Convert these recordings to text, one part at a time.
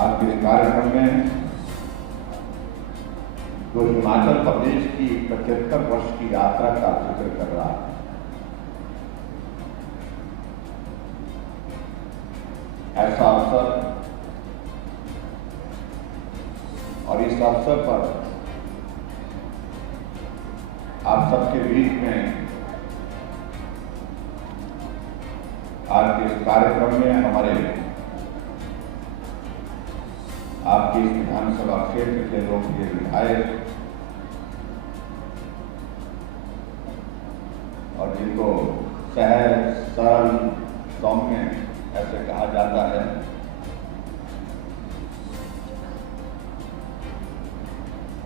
आज के कार्यक्रम में जो हिमाचल प्रदेश की 75 वर्ष की यात्रा का जिक्र कर रहा है, ऐसा अवसर और इस अवसर पर आप सबके बीच में आज के इस कार्यक्रम में हमारे आपके इस विधानसभा क्षेत्र के लोकप्रिय विधायक और जिनको सहज सरल सौम्य ऐसे कहा जाता है,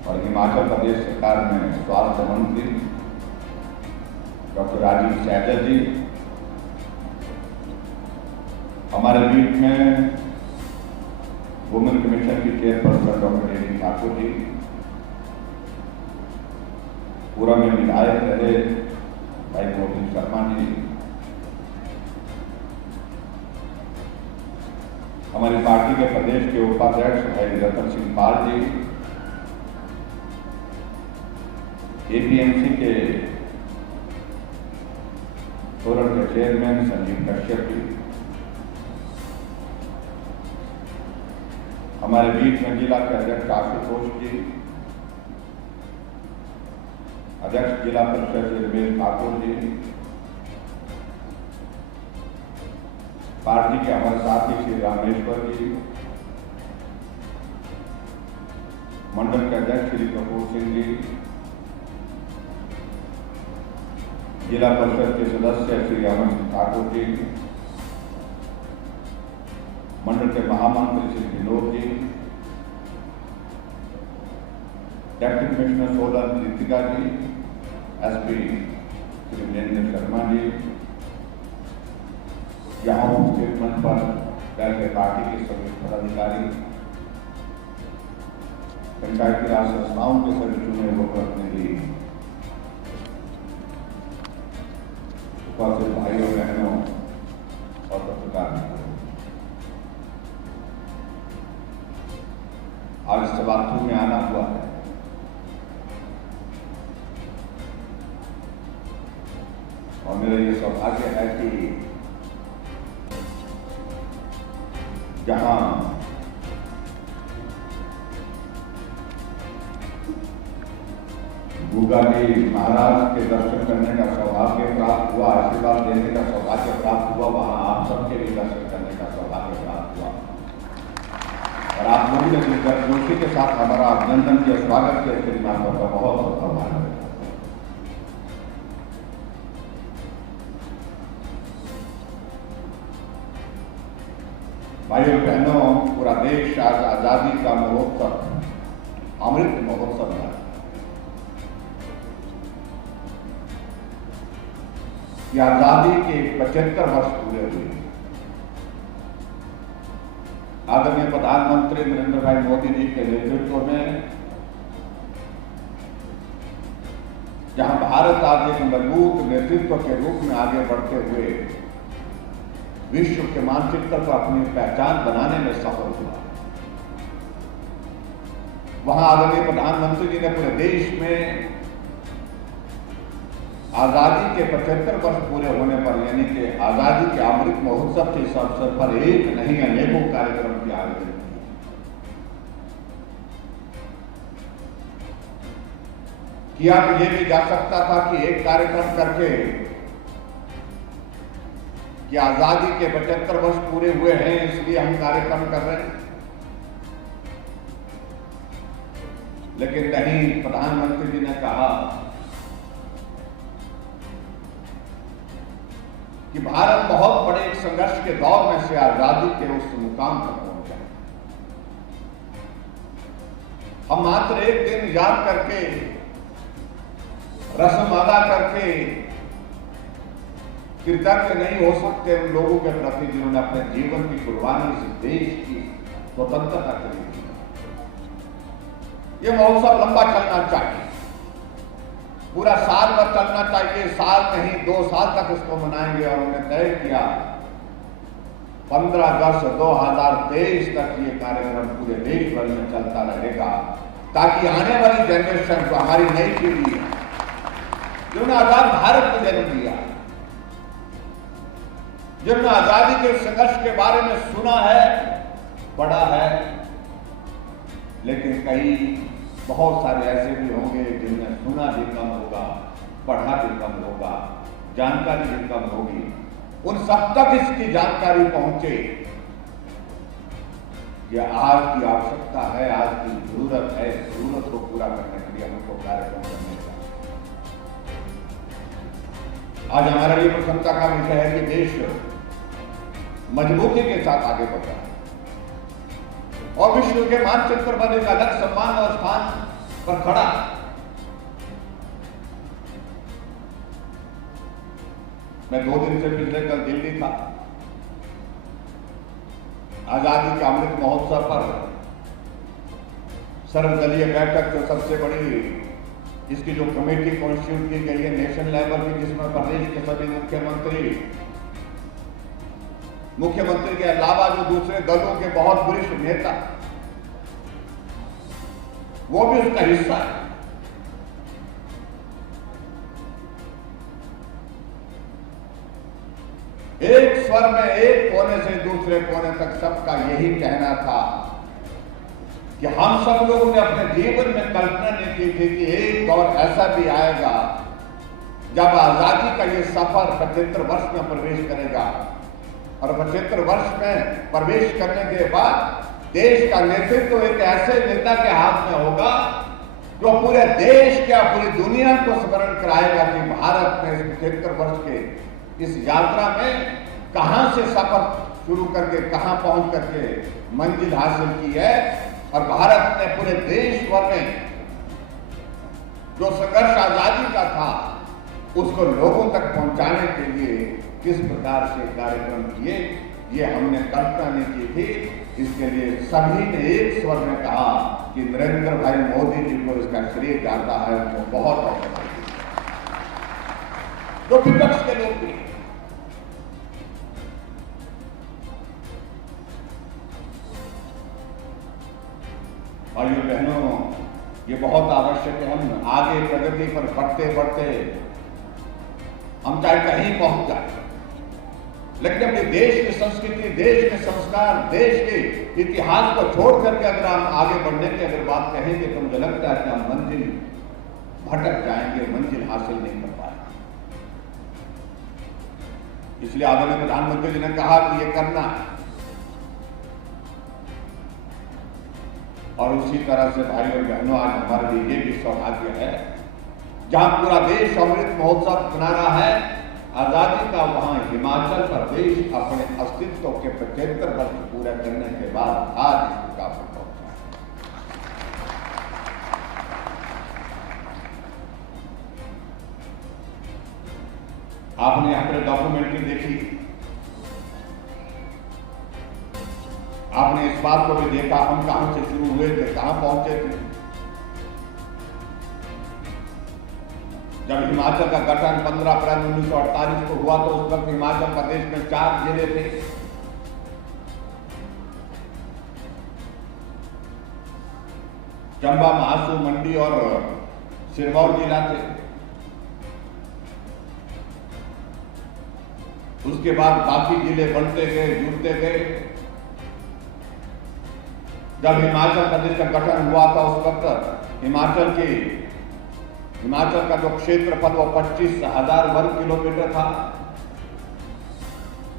और हिमाचल प्रदेश सरकार में स्वास्थ्य मंत्री डॉक्टर राजीव सैजल जी, हमारे बीच में वुमेन कमीशन की चेयरपर्सन डॉक्टर डेनी ठाकुर जी, पूर्व में विधायक रहे भाई मोदी शर्मा जी, हमारी पार्टी के प्रदेश के उपाध्यक्ष भाई रतन सिंह पाल जी, एपीएमसी के सोलन के चेयरमैन संजीव कश्यप जी, हमारे बीच में जिला के अध्यक्ष आशुतोष जी, अध्यक्ष जिला परिषद श्री रमेश ठाकुर जी, पार्टी के हमारे साथी श्री रामेश्वर जी, मंडल के अध्यक्ष श्री कपूर सिंह जी, जिला परिषद के सदस्य श्री अमन सिंह ठाकुर जी, मंडल के महामंत्री श्री विनोद जी, डिप्टी कमिश्नर सोलन रितिका जी, एसपी श्री वीरेंद्र शर्मा जी, यहाँ उपस्थित मंच पर बैठ के पार्टी के सभी पदाधिकारी, पंचायती राज संस्थाओं के सभी चुने हुए प्रतिनिधि, उपस्थित भाइयों बहनों और पत्रकार मित्रों, आज सभार्थी में आना हुआ है। और मेरा ये सौभाग्य है कि जहां गूगा जी महाराज के दर्शन करने का सौभाग्य प्राप्त हुआ, आशीर्वाद देने का सौभाग्य प्राप्त हुआ, वहां आप सबके भी दर्शन करने का सौभाग्य प्राप्त हुआ, और आप लोगों ने गर्मजोशी के साथ हमारा अभिनंदन किया, स्वागत किया, इसके लिए आपका बहुत बहुत आभार है। भाइयों बहनों, पूरा देश आज आजादी का महोत्सव, अमृत महोत्सव है। ये आजादी के 75 वर्ष पूरे हुए। आदरणीय प्रधानमंत्री नरेंद्र भाई मोदी जी के नेतृत्व में जहां भारत आज एक मजबूत नेतृत्व के रूप में आगे बढ़ते हुए विश्व के मानचित्र पर अपनी पहचान बनाने में सफल हुआ, वहां आदरणीय प्रधानमंत्री जी ने पूरे देश में आजादी के 75 वर्ष पूरे होने पर, यानी कि आजादी के अमृत महोत्सव के इस अवसर पर एक नहीं अनेकों कार्यक्रम की आयोजन किया तो ये भी जा सकता था कि एक कार्यक्रम करके कि आजादी के 75 वर्ष पूरे हुए हैं इसलिए हम कार्यक्रम कर रहे हैं, लेकिन नहीं, प्रधानमंत्री जी ने कहा कि भारत बहुत बड़े एक संघर्ष के दौर में से आजादी के उस मुकाम तक पहुंचा। हम मात्र एक दिन याद करके, रस्म अदा करके कृतज्ञ नहीं हो सकते उन लोगों के प्रति जिन्होंने अपने जीवन की कुर्बानी से देश की स्वतंत्रता खरीदी। ये महोत्सव लंबा चलना चाहिए, पूरा साल भर चलना चाहिए, साल नहीं 2 साल तक इसको मनाएंगे। और हमने तय किया 15 अगस्त 2023 तक ये कार्यक्रम पूरे देश भर में चलता रहेगा, ताकि आने वाली जनरेशन को, हमारी नई पीढ़ी है जिन्होंने आजाद भारत को जन्म दिया, जिन्होंने आजादी के संघर्ष के बारे में सुना है, पढ़ा है, लेकिन कई बहुत सारे ऐसे भी होंगे जिनने सुना भी कम होगा, पढ़ा भी कम होगा, जानकारी भी कम होगी। उन सब तक इसकी जानकारी पहुंचे कि आज की आवश्यकता है, आज की जरूरत है, जरूरत को पूरा करने के लिए हमको कार्यक्रम करने का। आज हमारा ये प्रसन्नता का विषय है कि देश मजबूती के साथ आगे बढ़ रहा है और विश्व के मानचित्र पर एक अलग सम्मान और स्थान पर खड़ा। मैं 2 दिन से पिछले कल दिल्ली था। आजादी के अमृत महोत्सव पर सर्वदलीय बैठक, जो सबसे बड़ी इसकी जो कमेटी कॉन्स्टिट्यूट की गई है नेशनल लेवल की, जिसमें प्रदेश के सभी मुख्यमंत्री के अलावा जो दूसरे दलों के बहुत वरिष्ठ नेता, वो भी उसका हिस्सा है। एक स्वर में एक कोने से दूसरे कोने तक सबका यही कहना था कि हम सब लोगों ने अपने जीवन में कल्पना नहीं की थी कि एक दौर ऐसा भी आएगा जब आजादी का ये सफर 75 वर्ष में प्रवेश करेगा और 75 वर्ष में प्रवेश करने के बाद देश का नेतृत्व एक ऐसे नेता के हाथ में होगा जो पूरे देश क्या पूरी दुनिया को स्मरण कराएगा कि भारत ने 75 वर्ष के इस यात्रा में कहां से सफर शुरू करके कहां पहुंच करके मंजिल हासिल की है और भारत ने पूरे देश भर में जो संघर्ष आजादी का था उसको लोगों तक पहुंचाने के लिए किस प्रकार से कार्यक्रम किए, ये हमने कल्पना नहीं की थी। इसके लिए सभी ने एक स्वर में कहा कि नरेंद्र भाई मोदी जी को इसका श्रेय जाता है, उनको बहुत बहुत तो विपक्ष के लोग भी। भाइयों बहनों, ये बहुत आवश्यक है। हम आगे प्रगति पर बढ़ते बढ़ते हम चाहे कहीं पहुंच जाए, लेकिन अपने देश की संस्कृति, देश के संस्कार, देश के इतिहास को छोड़ करके अगर हम आगे बढ़ने की अगर बात कहेंगे तो मुझे लगता है कि हम मंजिल भटक जाएंगे, मंजिल हासिल नहीं कर पाएंगे। इसलिए आदरणीय प्रधानमंत्री जी ने कहा कि ये करना है और उसी तरह से भाई और बहनों, आज हमारे लिए ये भी सौभाग्य है जहां पूरा देश अमृत महोत्सव मना रहा है आजादी का, वहां हिमाचल प्रदेश अपने अस्तित्व के 75 वर्ष पूरा करने के बाद आज इस मुकाम पर पहुंचा। आपने यहां पर डॉक्यूमेंट्री देखी, आपने इस बात को भी देखा हम कहां से शुरू हुए थे, कहां पहुंचे थे। जब हिमाचल का गठन 15 अप्रैल 1948 को हुआ तो उस वक्त हिमाचल प्रदेश में 4 जिले थे। चंबा, महासू, मंडी और सिरमौर जिला थे। उसके बाद बाकी जिले बढ़ते गए, जुड़ते गए। जब हिमाचल प्रदेश का गठन हुआ था उस वक्त हिमाचल का जो क्षेत्रफल वो 25,000 वर्ग किलोमीटर था।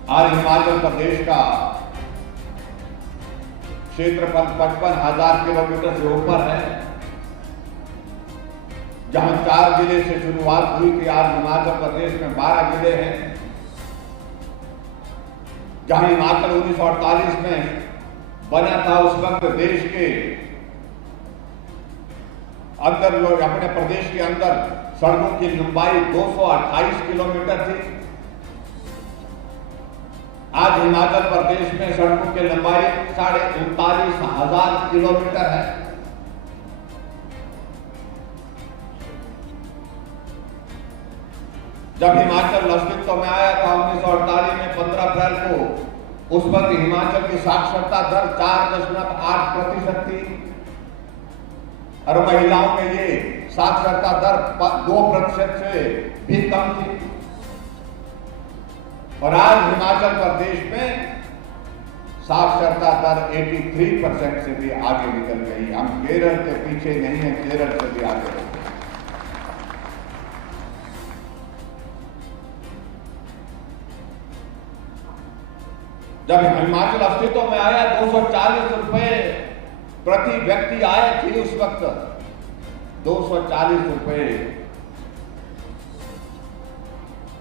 आज हिमाचल प्रदेश का क्षेत्रफल 55,000 किलोमीटर से ऊपर है। जहां 4 जिले से शुरुआत हुई थी, आज हिमाचल प्रदेश में 12 जिले हैं। जहां हिमाचल 1948 में बना था उस वक्त देश के अंदर, जो अपने प्रदेश के अंदर सड़कों की लंबाई 228 किलोमीटर थी। आज हिमाचल प्रदेश में सड़कों की लंबाई 39,500 किलोमीटर है। जब हिमाचल अस्तित्व में आया था 1948 में 15 अप्रैल को उस वक्त हिमाचल की साक्षरता दर 4.8% थी और महिलाओं में ये साक्षरता दर 2% से भी कम थी। और आज हिमाचल प्रदेश में साक्षरता दर 83% से भी आगे निकल गई। हम केरल के पीछे नहीं है, केरल से भी आगे हो गए। जब हिमाचल अस्तित्व में आया 240 रुपए प्रति व्यक्ति आय थी उस वक्त, 240 रुपए।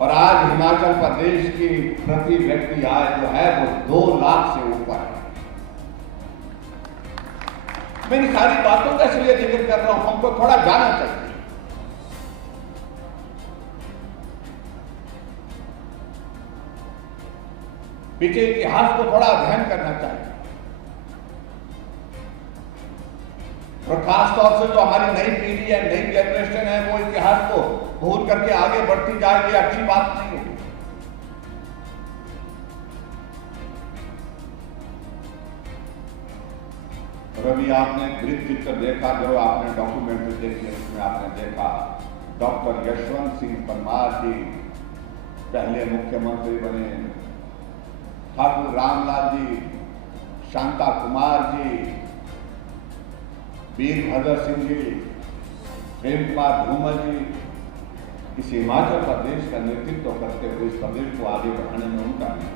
और आज हिमाचल प्रदेश की प्रति व्यक्ति आय जो है वो 2 लाख से ऊपर है। मैं इन सारी बातों का इसलिए जिक्र कर रहा हूं, हमको थोड़ा जाना चाहिए। पीछे इतिहास को थोड़ा अध्ययन करना चाहिए और खासतौर से जो हमारी नई पीढ़ी है, नई जनरेशन है, वो इतिहास को भूल करके आगे बढ़ती जाएगी, अच्छी बात नहीं होगी। और अभी आपने ब्रीफ पिक्चर देखा, जो आपने डॉक्यूमेंट्री देखी, उसमें आपने देखा डॉक्टर यशवंत सिंह परमार जी पहले मुख्यमंत्री बने, ठाकुर रामलाल जी, शांता कुमार जी, वीरभद्र सिंह जी, प्रेम कुमार धूमल जी, इस हिमाचल प्रदेश का नेतृत्व करते हुए इस प्रदेश को आगे बढ़ाने में उनका नहीं।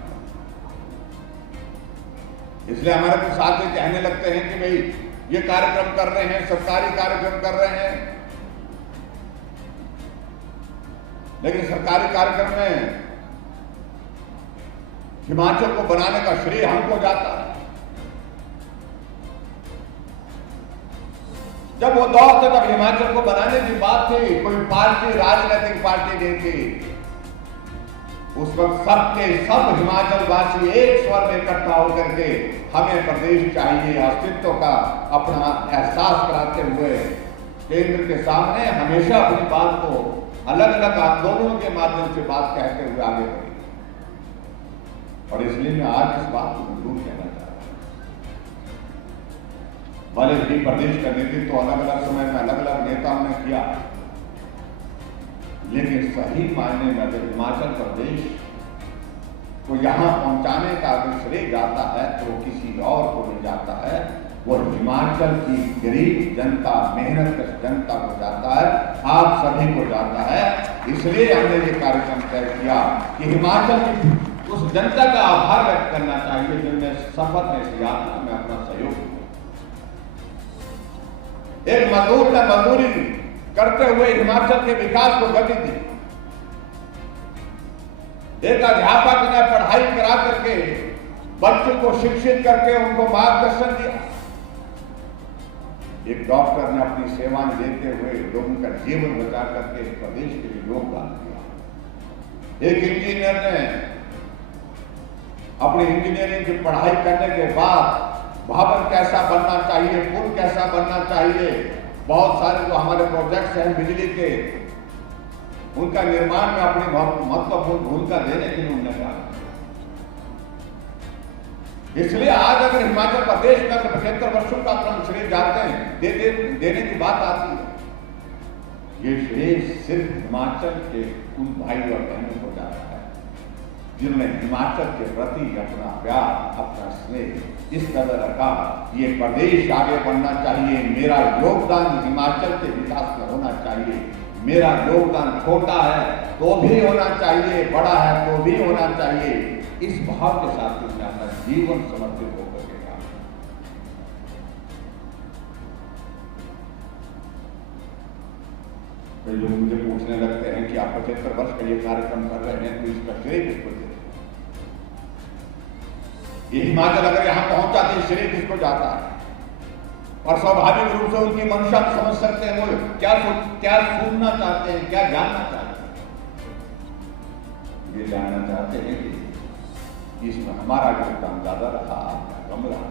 इसलिए हमारे कुछ साथी कहने लगते हैं कि भाई ये कार्यक्रम कर रहे हैं, सरकारी कार्यक्रम कर रहे हैं, लेकिन सरकारी कार्यक्रम में हिमाचल को बनाने का श्रेय हमको जाता है। जब वो दौर था तब हिमाचल को बनाने की बात थी, कोई पार्टी, राजनीतिक पार्टी नहीं थी। उस वक्त सबके सब हिमाचल वासी एक स्वर में इकट्ठा होकर के हमें प्रदेश चाहिए, अस्तित्व का अपना एहसास कराते हुए केंद्र के सामने हमेशा अपनी बात को अलग अलग आंदोलनों के माध्यम से बात कहते हुए आगे बढ़ी। और इसलिए मैं आज इस बात को जरूर कहना चाहता हूं, भले ही प्रदेश का नेतृत्व अलग अलग समय में अलग अलग नेताओं ने किया, लेकिन सही मायने में अगर हिमाचल प्रदेश को यहां पहुंचाने का अगर श्रेय जाता है तो किसी और को नहीं जाता है, वो हिमाचल की गरीब जनता, मेहनत जनता को जाता है, आप सभी को जाता है। इसलिए हमने ये कार्यक्रम तय किया कि हिमाचल की उस जनता का आभार व्यक्त करना चाहिए जिनने सफर में इस यात्रा में अपना सहयोग किया। एक मजदूर ने मजदूरी करते हुए हिमाचल के विकास को गति दी, एक अध्यापक ने पढ़ाई करा करके बच्चों को शिक्षित करके उनको मार्गदर्शन दिया, एक डॉक्टर ने अपनी सेवाएं देते हुए लोगों का जीवन बचा करके प्रदेश के लिए योगदान दिया, एक इंजीनियर ने अपनी इंजीनियरिंग की पढ़ाई करने के बाद भवन कैसा बनना चाहिए, पुल कैसा बनना चाहिए, बहुत सारे जो हमारे प्रोजेक्ट्स हैं बिजली के, उनका निर्माण में अपनी महत्वपूर्ण भूमिका देने के लिए उन्होंने कहा। इसलिए आज अगर हिमाचल प्रदेश में अगर 75 वर्षों का क्रम श्रेय जाते हैं, देने की बात आती है, ये श्रेय सिर्फ हिमाचल के उन भाई और बहनों को जाता है जिन्होंने हिमाचल के प्रति अपना प्यार, अपना स्नेह इस तरह रखा, ये प्रदेश आगे बढ़ना चाहिए, मेरा योगदान हिमाचल के विकास में होना चाहिए, मेरा योगदान छोटा है तो भी होना चाहिए, बड़ा है तो भी होना चाहिए, इस भाव के साथ उसने अपना जीवन समर्पित होकर के काम। कई लोग मुझे पूछने लगते हैं कि आप 75 वर्ष का ये कार्यक्रम कर रहे हैं तो इसका श्रेय किसको देते हैं? ये हिमाचल अगर यहां पहुंचा तो श्रेय किसको जाता है? और स्वाभाविक रूप से उनकी मंशा समझ सकते हैं, वो क्या सुनना चाहते हैं, क्या जानना चाहते हैं। ये जानना चाहते हैं कि इसमें हमारा योगदान ज्यादा रहा, आपका कम रहा।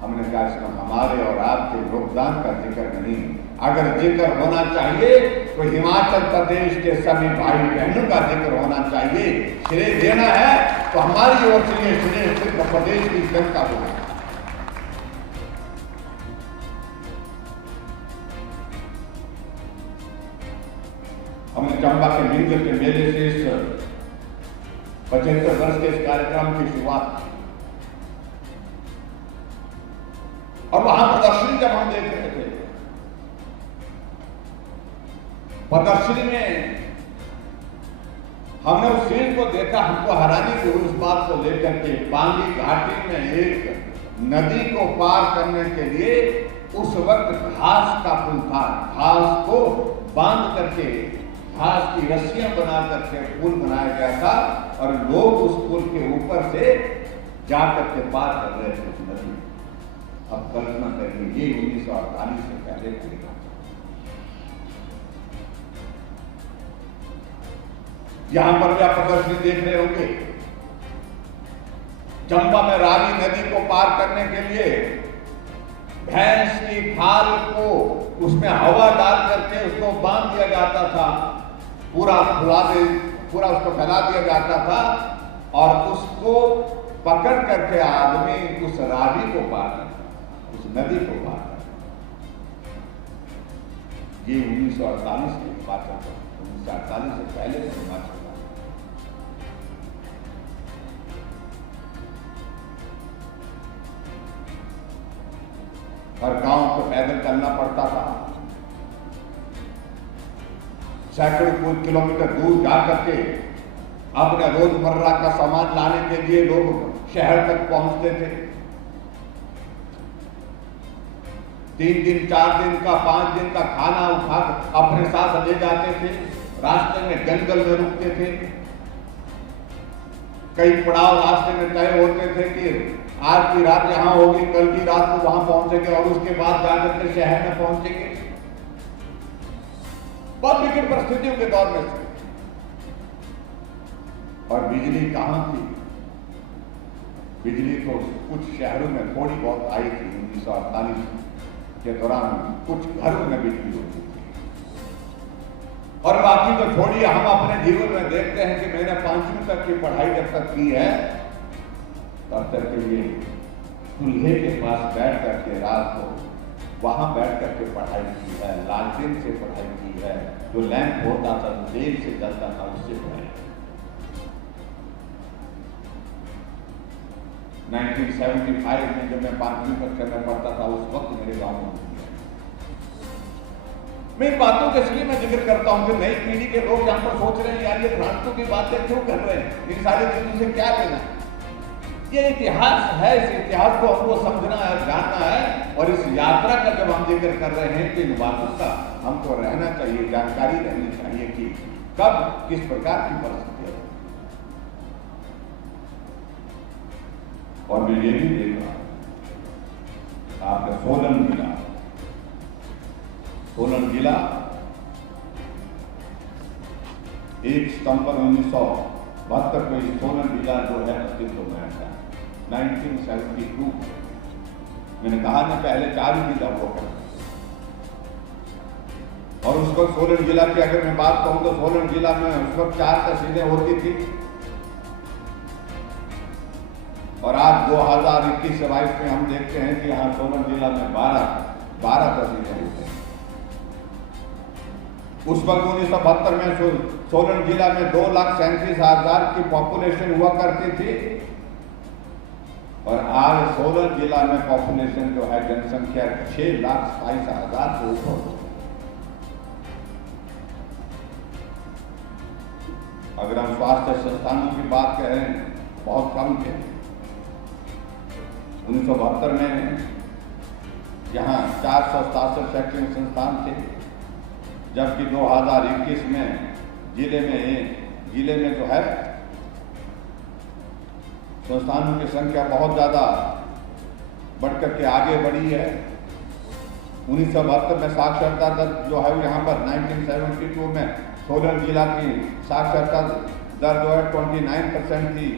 हमने कहा इसमें हमारे और आपके योगदान का जिक्र नहीं, अगर जिक्र होना चाहिए तो हिमाचल प्रदेश के सभी भाई बहनों का जिक्र होना चाहिए। श्रेय देना है तो हमारी ओर से ये श्रेय सिर्फ प्रदेश की जनता को है। हमने चंबा के लिंग के मेले से इस 75 वर्ष के इस कार्यक्रम की शुरुआत की और वहां प्रदर्शनी जब हम देख रहे थे, प्रदर्शनी में हमने उस चीज को देखा, हमको हैरानी हुई उस बात को लेकर के पांगी घाटी में एक नदी को पार करने के लिए उस वक्त घास का पुल था। घास को बांध करके घास की रस्सियां बना करके पुल बनाया गया था और लोग उस पुल के ऊपर से जाकर के पार कर रहे थे उस नदी। अब कल्पना करिए, ये 1948 से पहले की बात। यहां पर भी आप प्रदर्शनी देख रहे होंगे। चंबा में रावी नदी को पार करने के लिए भैंस की खाल को उसमें हवा डाल करके उसको बांध दिया जाता था, पूरा उसको फैला दिया जाता था और उसको पकड़ करके आदमी उस रावी को पार करता, उस नदी को पार करता। ये 1948 की बात है। 1948 से पहले से हिमाचल हर गांव को पैदल चलना पड़ता था। सैकड़ों किलोमीटर दूर जा करके अपने रोजमर्रा का सामान लाने के लिए लोग शहर तक पहुंचते थे। 3 दिन 4 दिन का 5 दिन का खाना उठा अपने साथ ले जाते थे। रास्ते में जंगल में रुकते थे। कई पड़ाव रास्ते में तय होते थे कि आज की रात यहां होगी, कल की रात को वहां पहुंचेंगे और उसके बाद जाकर के शहर में पहुंचेंगे। बहुत विकट परिस्थितियों के दौर में थे। और बिजली कहां थी? बिजली तो कुछ शहरों में थोड़ी बहुत आई थी। 1948 के दौरान कुछ घरों में बिजली होती थी और बाकी तो छोड़िए, हम अपने जीवन में देखते हैं कि मैंने 5वीं तक की पढ़ाई जब तक की है तब तक के लिए चूल्हे के पास बैठ करके रात को वहां बैठ करके पढ़ाई की है, लालटेन से पढ़ाई की है। जो लैंप होता था जो तेल से जलता था उससे पढ़ाई। 1975 में जब मैं 5वीं कक्षा में पढ़ता था उस वक्त मेरे गांव में मैं इन बातों के इसलिए मैं जिक्र करता हूं कि नई पीढ़ी के लोग यहां पर सोच रहे हैं यार ये भ्रांतों की बातें क्यों कर रहे हैं, इन सारी चीजों से क्या लेना। ये इतिहास है, इस इतिहास को हमको समझना है, जानना है और इस यात्रा का जब हम जिक्र कर रहे हैं तो इन बातों का हमको रहना चाहिए, जानकारी रहनी चाहिए कि कब किस प्रकार की परिस्थिति है। और मैं ये भी देख रहा आपका सोलन जिला 1 सितंबर 1972 को सोलन जिला जो है अस्तित्व में आया। 1972 मैंने कहा ना पहले 4 जिला हुआ करते और उस वक्त सोलन जिला की अगर मैं बात कहूं तो सोलन जिला में उस वक्त 4 तहसीलें होती थी और आज 2021-22 में हम देखते हैं कि यहाँ सोलन जिला में 12 तहसीलें होती हैं। उस वक्त 1972 में सोलन जिला में 2,37,000 की पॉपुलेशन हुआ करती थी और आज सोलन जिला में पॉपुलेशन जो है जनसंख्या 6,27,000 से ऊपर। अगर हम स्वास्थ्य संस्थानों की बात करें बहुत कम थे। 1972 में यहाँ 467 शैक्षणिक संस्थान थे, जबकि 2021 में जिले में जो है संस्थानों की संख्या बहुत ज्यादा बढ़कर के आगे बढ़ी है। 1972 में साक्षरता दर जो है यहाँ पर 1972 में सोलन जिला की साक्षरता दर जो है 29% थी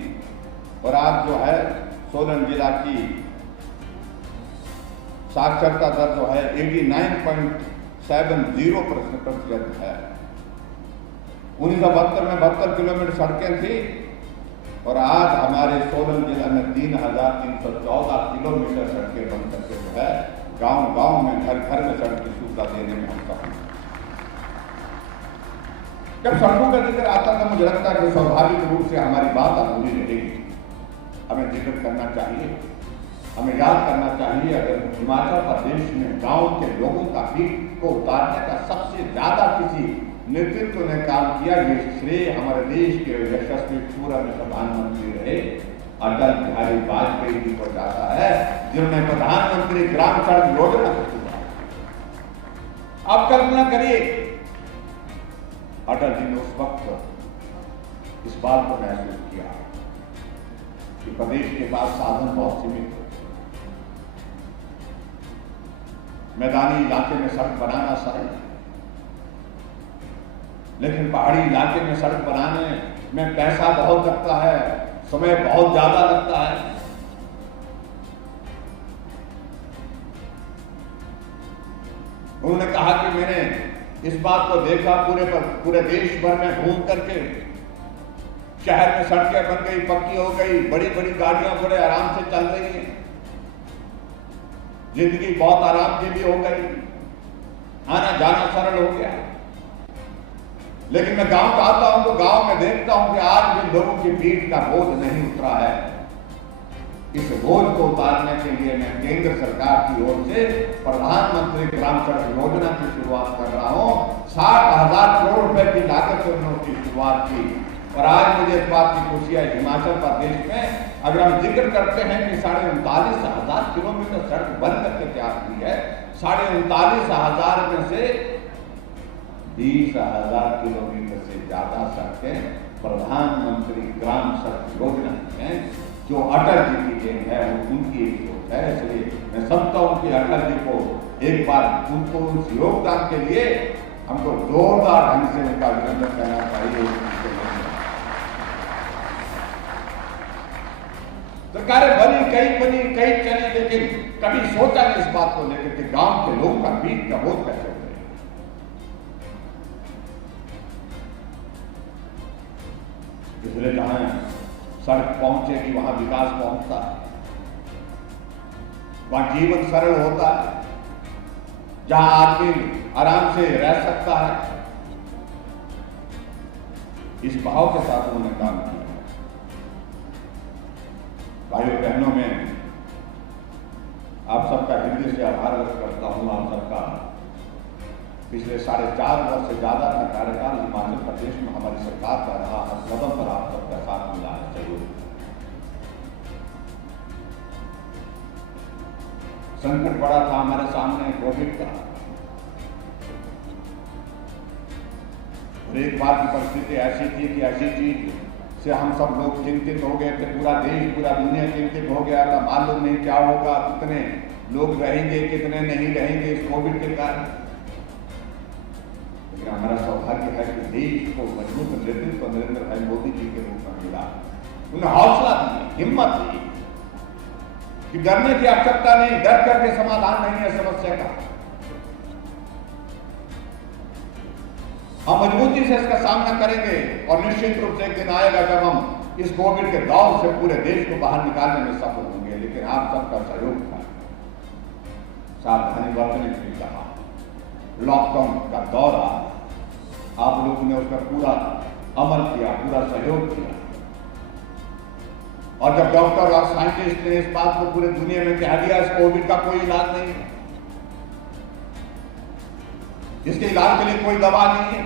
और आज जो है सोलन जिला की साक्षरता दर जो है 89.7 70% है। 1972 में 72 किलोमीटर सड़कें थी और आज हमारे सोलन जिला में 3,314 किलोमीटर सड़कें बन करके जो है गांव-गांव में, घर-घर में सड़क की सुविधा देने में हम सफल। जब सड़कों का जिक्र आता है तो मुझे लगता है कि स्वाभाविक रूप से हमारी बात अधूरी रहेगी। हमें जिक्र करना चाहिए, हमें याद करना चाहिए, अगर हिमाचल प्रदेश में गांव के लोगों का पीठ को उतारने का सबसे ज्यादा किसी नेतृत्व ने काम किया, ये श्रेय हमारे देश के यशस्वी पूर्व प्रधानमंत्री रहे अटल बिहारी वाजपेयी जी को जाता है, जिन्होंने प्रधानमंत्री ग्राम सड़क योजना को शुरू। आप कल्पना करिए, अटल जी ने उस वक्त इस बात को महसूस किया कि प्रदेश के पास साधन बहुत सीमित है। मैदानी इलाके में सड़क बनाना सरल है, लेकिन पहाड़ी इलाके में सड़क बनाने में पैसा बहुत लगता है, समय बहुत ज्यादा लगता है। उन्होंने कहा कि मैंने इस बात को देखा पूरे देश भर में घूम करके, शहर में सड़कें बन गई, पक्की हो गई, बड़ी बड़ी गाड़ियां बड़े आराम से चल रही हैं, जिंदगी बहुत आराम से भी हो गई, आना जाना सरल हो गया। लेकिन मैं गांव का आता हूं तो गांव में देखता हूं कि आज भी लोगों की पीठ का बोझ नहीं उतरा है। इस बोझ को उतारने के लिए मैं केंद्र सरकार की ओर से प्रधानमंत्री ग्राम सड़क योजना की शुरुआत कर रहा हूं। 60,000 करोड़ रुपए की लागत से उन्होंने उसकी शुरुआत की और आज मुझे इस बात की खुशी है, हिमाचल प्रदेश में अगर हम जिक्र करते हैं कि 39,500 किलोमीटर सड़क बन करके तैयार की है, 39,500 में से 20,000 किलोमीटर से ज्यादा सड़कें प्रधानमंत्री ग्राम सड़क योजना में, जो अटल जी की देन है, उनकी एक सोच है। इसलिए मैं समझता हूं कि अटल जी को एक बार उनको उस योगदान के लिए हमको जोरदार ढंग से उनका अभिनंदन करना चाहिए। सरकारें बनी कई चली, लेकिन कभी सोचा नहीं इस बात को लेकर कि गांव के लोगों का पीठ का बोझ कैसे हो। इसलिए जहां सड़क पहुंचेगी वहां विकास पहुंचता है, वहां जीवन सरल होता है, जहां आदमी आराम से रह सकता है। इस भाव के साथ उन्होंने काम किया। भाइयों बहनों, में आप सबका हृदय से आभार व्यक्त करता हूं। आप सबका पिछले 4.5 वर्ष से ज्यादा का कार्यकाल हिमाचल प्रदेश में हमारी सरकार का रहा। हर कदम पर आप सबका साथ मिला है, सहयोग। संकट बड़ा था हमारे सामने कोविड का, और एक बार की परिस्थिति ऐसी थी कि ऐसी चीज से हम सब लोग चिंतित हो गए थे। पूरा देश, पूरा दुनिया चिंतित हो गया था। मालूम नहीं क्या होगा, कितने लोग रहेंगे, कितने नहीं रहेंगे इस कोविड के कारण। लेकिन हमारा सौभाग्य है कि देश को मजबूत नेतृत्व नरेंद्र भाई मोदी जी के रूप में मिला। उन्हें हौसला दी, हिम्मत दी कि डरने की आवश्यकता नहीं, डर करके समाधान नहीं है समस्या का। हम मजबूती से इसका सामना करेंगे और निश्चित रूप से एक दिन आएगा जब हम इस कोविड के दौर से पूरे देश को बाहर निकालने में सफल होंगे। लेकिन आप सबका सहयोग था, सावधानी बरतने के लिए कहा, लॉकडाउन का दौर आया, आप लोगों ने उसका पूरा अमल किया, पूरा सहयोग किया। और जब डॉक्टर और साइंटिस्ट ने इस बात को पूरी दुनिया में कह दिया इस कोविड का कोई इलाज नहीं है, इसके इलाज के लिए कोई दवा नहीं है,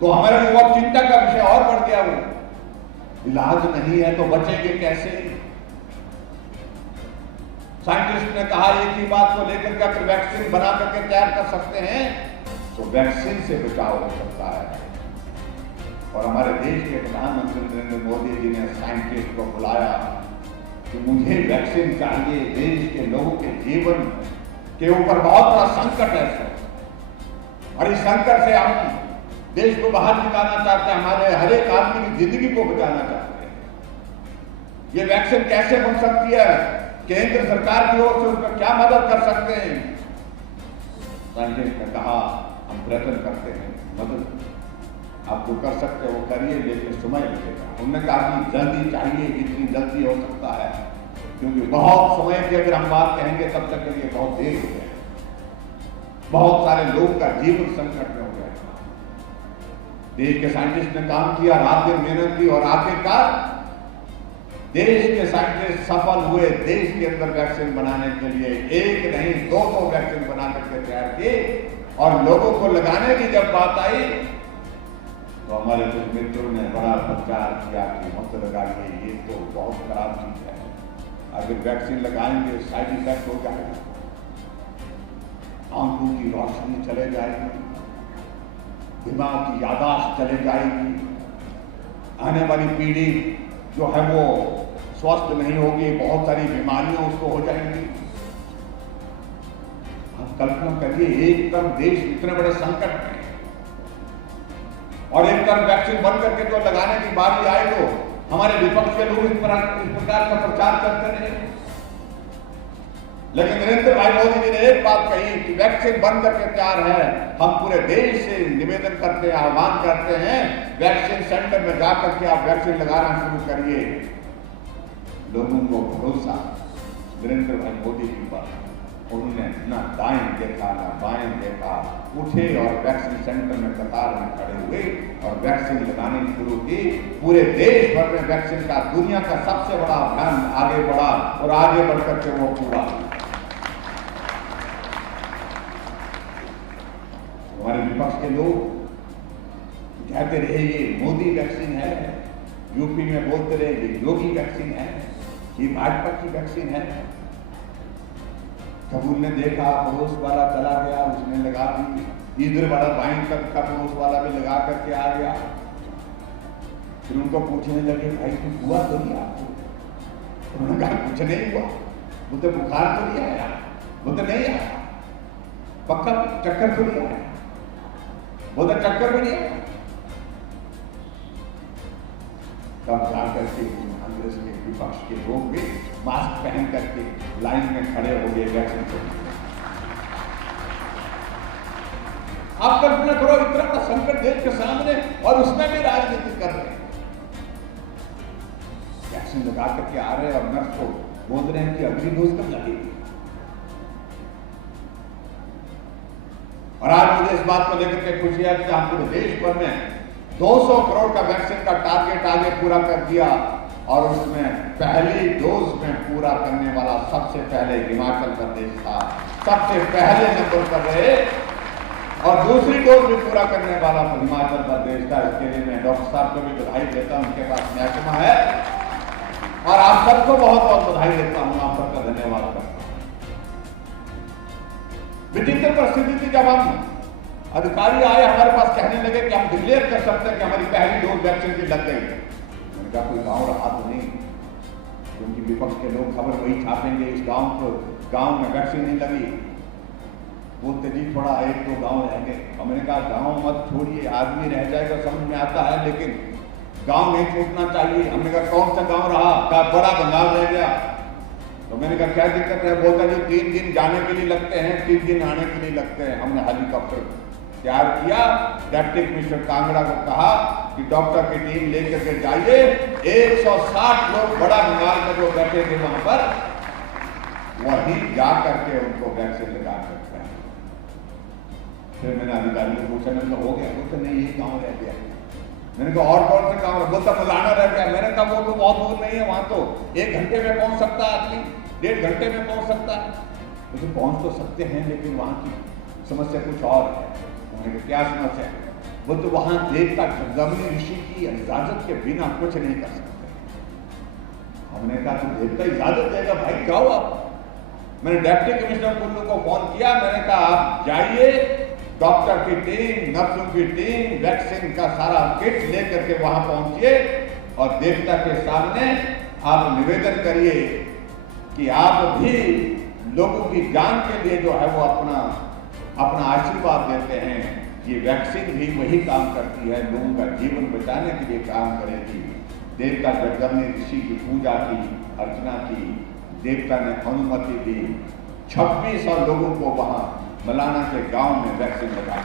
तो हमारे युवा चिंता का विषय और बढ़ गया। वो इलाज नहीं है तो बचेंगे कैसे? साइंटिस्ट ने कहा एक ही बात को लेकर के अगर वैक्सीन बना करके तैयार कर सकते हैं तो वैक्सीन से बचाव हो सकता है। और हमारे देश के प्रधानमंत्री नरेंद्र मोदी जी ने साइंटिस्ट को बुलाया कि मुझे वैक्सीन चाहिए, देश के लोगों के जीवन के ऊपर बहुत बड़ा संकट है सर, और इस संकट से हम देश को बाहर निकालना चाहते हैं, हमारे हर एक आदमी की जिंदगी को बचाना चाहते हैं। ये वैक्सीन कैसे बन सकती है? केंद्र सरकार की ओर से उसका क्या मदद कर सकते हैं? साइंटिस्ट ने कहा हम प्रयत्न करते हैं, मदद आप जो कर सकते हो वो करिए, लेकिन समय लगेगा। उन्होंने कहा कि जल्दी चाहिए, जितनी जल्दी हो सकता है, क्योंकि बहुत समय की अगर हम बात कहेंगे तब तक के लिए बहुत देर हो गया, बहुत सारे लोगों का जीवन संकट में हो गया। देश के साइंटिस्ट ने काम किया, रात दिन मेहनत की, और आखिरकार देश के साइंटिस्ट सफल हुए। देश के अंदर वैक्सीन बनाने के लिए एक नहीं 2 वैक्सीन बना करके तैयार किए, और लोगों को लगाने की जब बात आई तो हमारे कुछ मित्रों ने बड़ा प्रचार किया कि मत लगाइए, ये तो बहुत खराब चीज है, अगर वैक्सीन लगाएंगे साइड इफेक्ट हो जाएगा, आंखों की रोशनी चले जाएगी, दिमाग की यादाश्त चले जाएगी, आने वाली पीढ़ी जो है वो स्वस्थ नहीं होगी, बहुत सारी बीमारियां उसको हो जाएंगी। आप कल्पना करिए, एक तरफ देश इतने बड़े संकट में और एक तरफ वैक्सीन बंद करके जो लगाने की बात आए तो हमारे विपक्ष के लोग इस प्रकार का प्रचार करते रहे। लेकिन नरेंद्र भाई मोदी जी ने एक बात कही कि वैक्सीन बंद करके तैयार है। हम पूरे देश से निवेदन करते हैं, आह्वान करते हैं, वैक्सीन सेंटर में जाकर के आप वैक्सीन लगाना शुरू करिए। लोगों को भरोसा नरेंद्र भाई मोदी जी पर, उन्होंने ना दाएं देखा ना बाएं देखा, उठे और वैक्सीन सेंटर में कतार में खड़े हुए और वैक्सीन लगानी शुरू की। पूरे देश भर में वैक्सीन का दुनिया का सबसे बड़ा अभियान आगे बढ़ा और आगे बढ़कर के वो पूरा। हमारे विपक्ष के लोग कहते रहे ये मोदी वैक्सीन है, यूपी में बोलते रहे ये योगी वैक्सीन है, ये भाजपा की वैक्सीन है। कबूल ने देखा पड़ोस वाला चला गया, उसने लगा दी, इधर वाला बाइन तक का पड़ोस वाला भी लगा करके आ गया। फिर उनको पूछने लगे भाई कुछ हुआ तो नहीं आपको? उन्होंने कहा कुछ नहीं हुआ, बोलते बुखार तो नहीं आया, बोलते नहीं आया, पक्का चक्कर तो नहीं आया, बोलते चक्कर भी नहीं आया। तब जाकर के कांग्रेस के विपक्ष के लोग भी मास्क पहन करके लाइन में खड़े हो गए वैक्सीन से। आप कल्पना करो, इतना बड़ा संकट देश के सामने और उसमें भी राजनीति कर रहे हैं। वैक्सीन लगा करके आ रहे हैं और नर्स को बोल रहे हैं कि अगली डोज कब लगेगी। और आज मुझे इस बात को लेकर के खुशी है कि हम पूरे देश भर में 200 करोड़ का वैक्सीन का टारगेट आगे पूरा कर दिया, और उसमें पहली डोज में पूरा करने वाला सबसे पहले हिमाचल प्रदेश था, सबसे पहले नंबर पर रहे, और दूसरी डोज भी पूरा करने वाला हिमाचल प्रदेश था। इसके लिए मैं डॉक्टर साहब को भी बधाई देता हूं, उनके पास महकमा है, और आप सबको बहुत बहुत बधाई देता हूं, आप सबका धन्यवाद करता हूं। विचित्र परिस्थिति थी जब हम अधिकारी आए हमारे पास कहने लगे कि हम डिक्लेयर कर सकते हैं कि हमारी पहली डोज वैक्सीन की लग गई। मैंने कहा कोई गांव रहा तो नहीं, क्योंकि विपक्ष के लोग खबर वही छापेंगे इस गांव में वैक्सीन नहीं लगी। बोलते जी थोड़ा 1-2 गांव रह गए। और मैंने कहा गांव मत छोड़िए, आदमी रह जाएगा समझ में आता है, लेकिन गांव नहीं छूटना चाहिए। हमने कहा कौन सा गांव रहा? कहा बड़ा बंगाल रह गया। तो मैंने कहा क्या दिक्कत है? बोलता जी 3 दिन जाने के लिए लगते हैं, 3 दिन आने के लिए लगते हैं। हमने हेलीकॉप्टर तैयार किया, डिप्टी कमिश्नर कांगड़ा को कहा कि डॉक्टर की टीम लेकर के जाइए, 160 लोग बड़ा बंगाल में जो बैठे थे वहां पर, वहीं जा करके उनको वैक्सीन लगा सकते हैं। फिर मैंने अधिकारी को पूछा, मैंने हो गया? बोलते नहीं ये गाँव रह गया। मैंने कहा और कौन सा गाँव? बोलता मलाना रह गया। मैंने कहा वो तो बहुत दूर नहीं है, वहां तो 1 घंटे में पहुंच सकता है आदमी, 1.5 घंटे में पहुंच सकता है। तो पहुंच तो सकते हैं, लेकिन वहां की समस्या कुछ और है। उन्होंने क्या समस्या है? वो तो वहां देवता जगदम्बी ऋषि की इजाजत के बिना कुछ नहीं कर सकते। हमने कहा तो देवता इजाजत देगा भाई, जाओ आप। मैंने डिप्टी कमिश्नर कुल्लू को फोन किया, मैंने कहा आप जाइए, डॉक्टर की टीम, नर्सों की टीम, वैक्सीन का सारा किट लेकर के वहां पहुंचिए और देवता के सामने आप निवेदन करिए कि आप भी लोगों की जान के लिए जो है वो अपना आशीर्वाद देते हैं। ये वैक्सीन भी वही काम करती है, लोगों का जीवन बचाने के लिए काम करेगी। देवता जगदम्बी ने ऋषि की पूजा की, अर्चना की, देवता ने अनुमति दी, 2600 लोगों को वहां मलाना के गांव में वैक्सीन लगाया।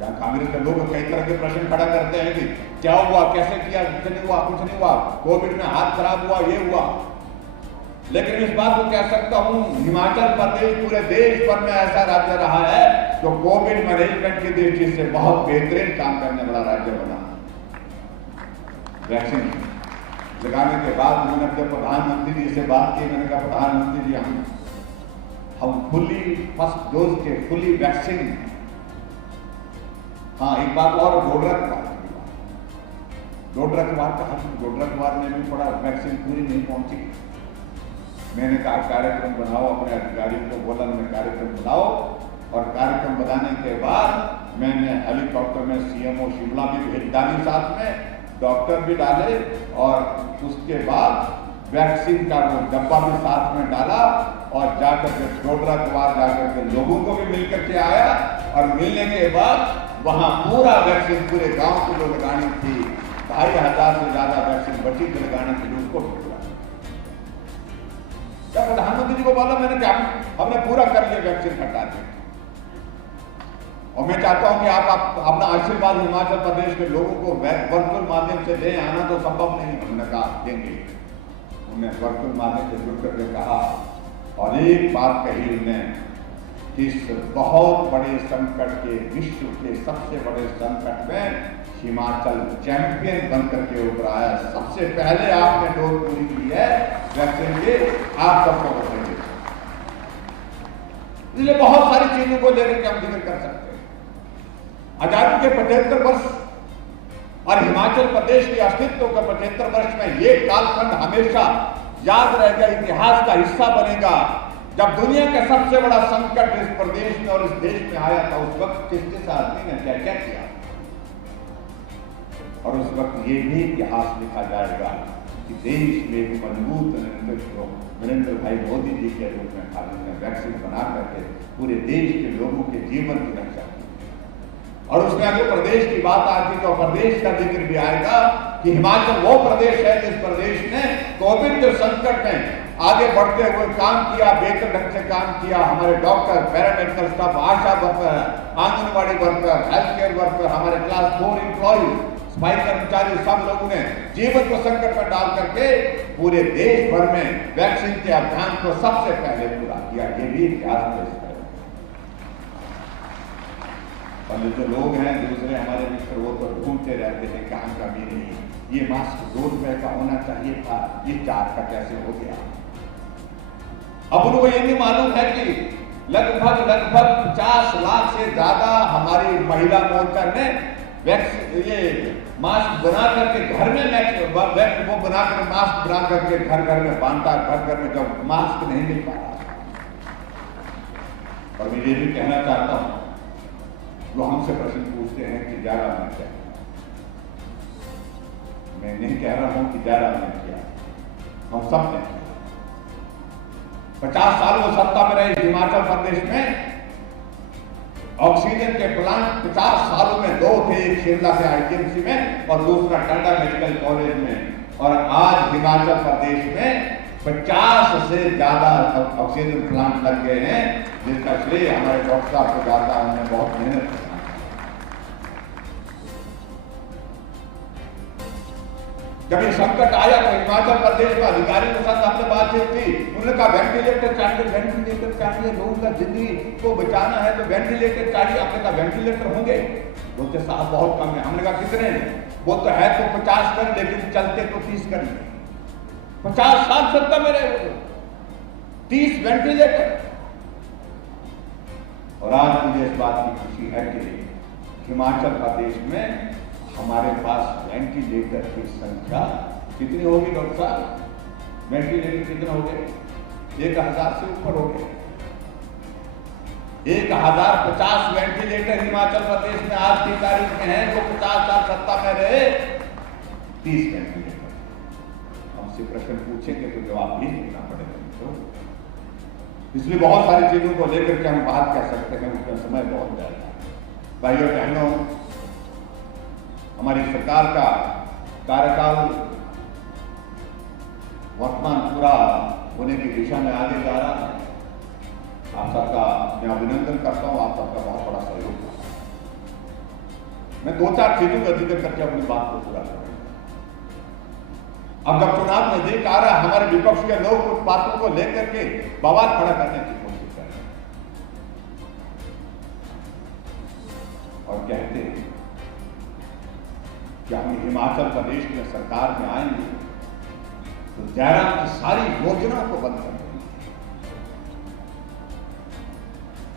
यहाँ कांग्रेस के लोग कई तरह के प्रश्न खड़ा करते हैं कि क्या हुआ, कैसे किया, कुछ नहीं हुआ, कुछ नहीं हुआ, कोविड में हाथ खराब हुआ, ये हुआ। लेकिन इस बात को कह सकता हूं, हिमाचल प्रदेश पूरे देश भर में ऐसा राज्य रहा है जो कोविड मैनेजमेंट की दृष्टि से बहुत बेहतरीन काम करने वाला राज्य बना। वैक्सीन लगाने के बाद मैंने अपने प्रधानमंत्री जी से बात की। मैंने कहा प्रधानमंत्री जी, हम फुली फर्स्ट डोज के फुली वैक्सीन। हाँ, एक बात और, डोडरा कुमार में भी थोड़ा वैक्सीन पूरी नहीं पहुंची। मैंने कहा कार्यक्रम बनाओ, अपने अधिकारियों को बोला मैंने कार्यक्रम बनाओ, और कार्यक्रम बनाने के बाद मैंने हेलीकॉप्टर में सीएमओ शिमला भी भेज डाली, साथ में डॉक्टर भी डाले, और उसके बाद वैक्सीन का वो डब्बा भी साथ में डाला, और जाकर के डोडरा कुमार जाकर के लोगों को भी मिलकर के आया, और मिलने के बाद वहां पूरा वैक्सीन पूरे गांव को जो लगानी थी, 2,500 से ज्यादा वैक्सीन बची थी लगाने के लिए, उसको भी। जब प्रधानमंत्री जी को बोला मैंने क्या हमने पूरा कर लिया, वैक्सीन हटा दी। और मैं चाहता हूं कि आप अपना आशीर्वाद हिमाचल प्रदेश के लोगों को वर्चुअल माध्यम से दें। आना तो संभव नहीं, उन्होंने कहा देंगे। उन्होंने वर्चुअल माध्यम से जुड़ करके कहा, और एक बात कही उन्होंने, इस बहुत बड़े संकट के, विश्व के सबसे बड़े संकट में हिमाचल चैंपियन बनकर के उभरा है। सबसे पहले आपने डोज पूरी की है वैक्सीन के, आप सबको बताएंगे। इसलिए बहुत सारी चीजों को लेकर के हम जिक्र कर सकते हैं। आजादी के 75 वर्ष और हिमाचल प्रदेश के अस्तित्व के 75 वर्ष में ये कालखंड हमेशा याद रहेगा, इतिहास का हिस्सा बनेगा। जब दुनिया का सबसे बड़ा संकट इस प्रदेश में और इस देश में आया था, उस वक्त किस किस आदमी ने क्या क्या किया, और उस वक्त ये भी इतिहास लिखा जाएगा कि देश में एक मजबूत नेतृत्व नरेंद्र भाई मोदी जी के रूप में भारत ने वैक्सीन बना करके पूरे देश के लोगों के जीवन की रक्षा की। और उसमें अगर प्रदेश की बात आती तो प्रदेश का जिक्र भी आएगा कि हिमाचल वो प्रदेश है जिस प्रदेश ने कोविड के संकट में आगे बढ़ते हुए काम किया, बेहतर ढंग से काम किया। हमारे doctor, paramedical staff, ASHA worker, anganwadi worker, health care worker, हमारे क्लास 4 एम्प्लॉय, सफाई कर्मचारी, सब लोगों ने जीवन को संकट में डाल करके पूरे देश भर में वैक्सीन के अभियान को सबसे पहले पूरा किया। ये भी इतिहास पेश है। और जो लोग हैं दूसरे हमारे मित्र, वो तो ढूंढते रहते हैं कहाँ कमी नहीं, ये मास्क 2 रुपए का होना चाहिए था, ये 4 का कैसे हो गया। अब उनको ये भी मालूम है कि लगभग 50 लाख से ज्यादा हमारी महिला मोर्चा ने ये मास्क बना करके घर में वो बनाकर मास्क बना करके घर घर में बांटा, घर घर में जब मास्क नहीं मिल पाया। और मैं ये भी कहना चाहता हूं, जो हमसे प्रश्न पूछते हैं कि 11 मिनट क्या, मैं नहीं कह रहा हूं कि 11 मिनट क्या, हम सब ने 50 साल वो सत्ता में रहे हिमाचल प्रदेश में। ऑक्सीजन के प्लांट 50 सालों में 2 थे, एक शिमला के आईजीएमसी में और दूसरा टाटा मेडिकल कॉलेज में। और आज हिमाचल प्रदेश में 50 से ज्यादा ऑक्सीजन प्लांट लग गए हैं, जिसका श्रेय हमारे डॉक्टर साहब को जाता है। उन्होंने बहुत मेहनत की। जब ये संकट आया तो हिमाचल प्रदेश में अधिकारियों के साथ हमने बातचीत की। उन्होंने कहा वेंटिलेटर चाहिए, वेंटिलेटर चाहिए, लोगों का जिंदगी को बचाना है तो वेंटिलेटर चाहिए। आपने कहा वेंटिलेटर होंगे? बोलते साहब बहुत कम है। हमने कहा कितने? बोलते है तो 50 कर, लेकिन चलते तो 30 कर। 50 साल सत्ता में रहे, 30 वेंटिलेटर। और आज मुझे इस बात की खुशी है कि हिमाचल प्रदेश में हमारे पास वेंटिलेटर की संख्या कितनी होगी डॉक्टर साहब? वेंटिलेटर कितने हो गए? 1000 से ऊपर हो गए। 1050 वेंटिलेटर हिमाचल प्रदेश में आज की तारीख में है। जो 50 साल सत्ता में रहे, 30 वेंटिलेटर। हमसे प्रश्न पूछेंगे तो जवाब भी देना पड़ेगा। तो इसलिए बहुत सारी चीजों को लेकर के हम बात कर सकते हैं, उसका समय बहुत ज्यादा। भाइयों बहनों, हमारी सरकार का कार्यकाल वर्तमान पूरा होने की दिशा में आगे जा रहा है। आप सबका मैं अभिनंदन करता हूं, आप सबका बहुत बड़ा सहयोग करता हूं। मैं 2-4 चीजों का जिक्र करके अपनी बात को पूरा करूंगा। अब जब चुनाव नजदीक आ रहा है, हमारे विपक्ष के लोग कुछ बातों को लेकर के बवाल खड़ा करने की कोशिश कर रहे हैं और कहते हैं कि हम हिमाचल प्रदेश में सरकार में आएंगे तो जयराम की सारी योजनाओं को बंद कर देंगे।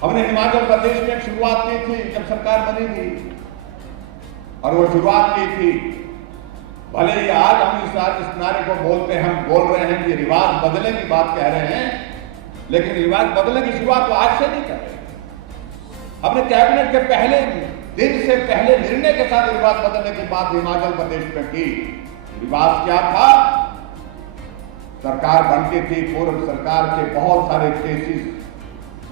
हमने हिमाचल प्रदेश में एक शुरुआत की थी जब सरकार बनी थी, और वो शुरुआत की थी, भले ही आज हम इस नारे को बोलते हैं, हम बोल रहे हैं कि रिवाज बदलने की बात कह रहे हैं, लेकिन रिवाज बदलने की शुरुआत तो आज से नहीं कर रहे। हमने कैबिनेट के पहले दिन से पहले निर्णय के साथ रिवाज बदलने की बात हिमाचल प्रदेश में की। रिवाज क्या था? सरकार बनती थी, पूर्व सरकार के बहुत सारे केसेस,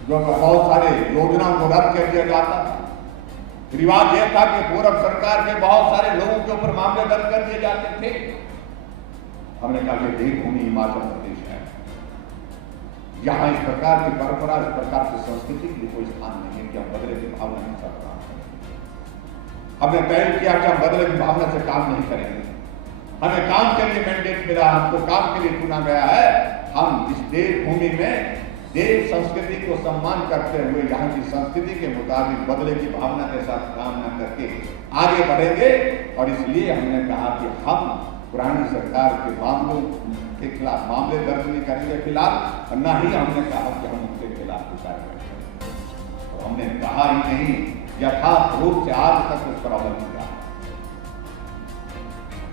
जो बहुत सारे योजनाओं को रद्द कर दिया जाता था। रिवाज यह था कि पूर्व सरकार के बहुत सारे लोगों के ऊपर मामले दर्ज कर दिए जाते थे। हमने कहा कि देवभूमि हिमाचल प्रदेश है, यहां इस प्रकार की परंपरा, इस प्रकार की संस्कृति के लिए कोई स्थान नहीं है कि हम बदले की भावना नहीं कर रहा। हमने तय किया कि हम बदले की भावना से काम नहीं करेंगे। हमें काम के लिए मैंडेट मिला, हमको काम के लिए चुना गया है। हम इस देवभूमि में देव संस्कृति को सम्मान करते हुए यहाँ की संस्कृति के मुताबिक बदले की भावना के साथ काम न करके आगे बढ़ेंगे। और इसलिए हमने कहा कि हम पुरानी सरकार के मामलों के खिलाफ मामले दर्ज नहीं करेंगे फिलहाल, और न ही हमने कहा कि हम उनके खिलाफ कार्रवाई करेंगे। और हमने कहा ही नहीं, यथार्थ रूप से आज तक उस पर अमल किया।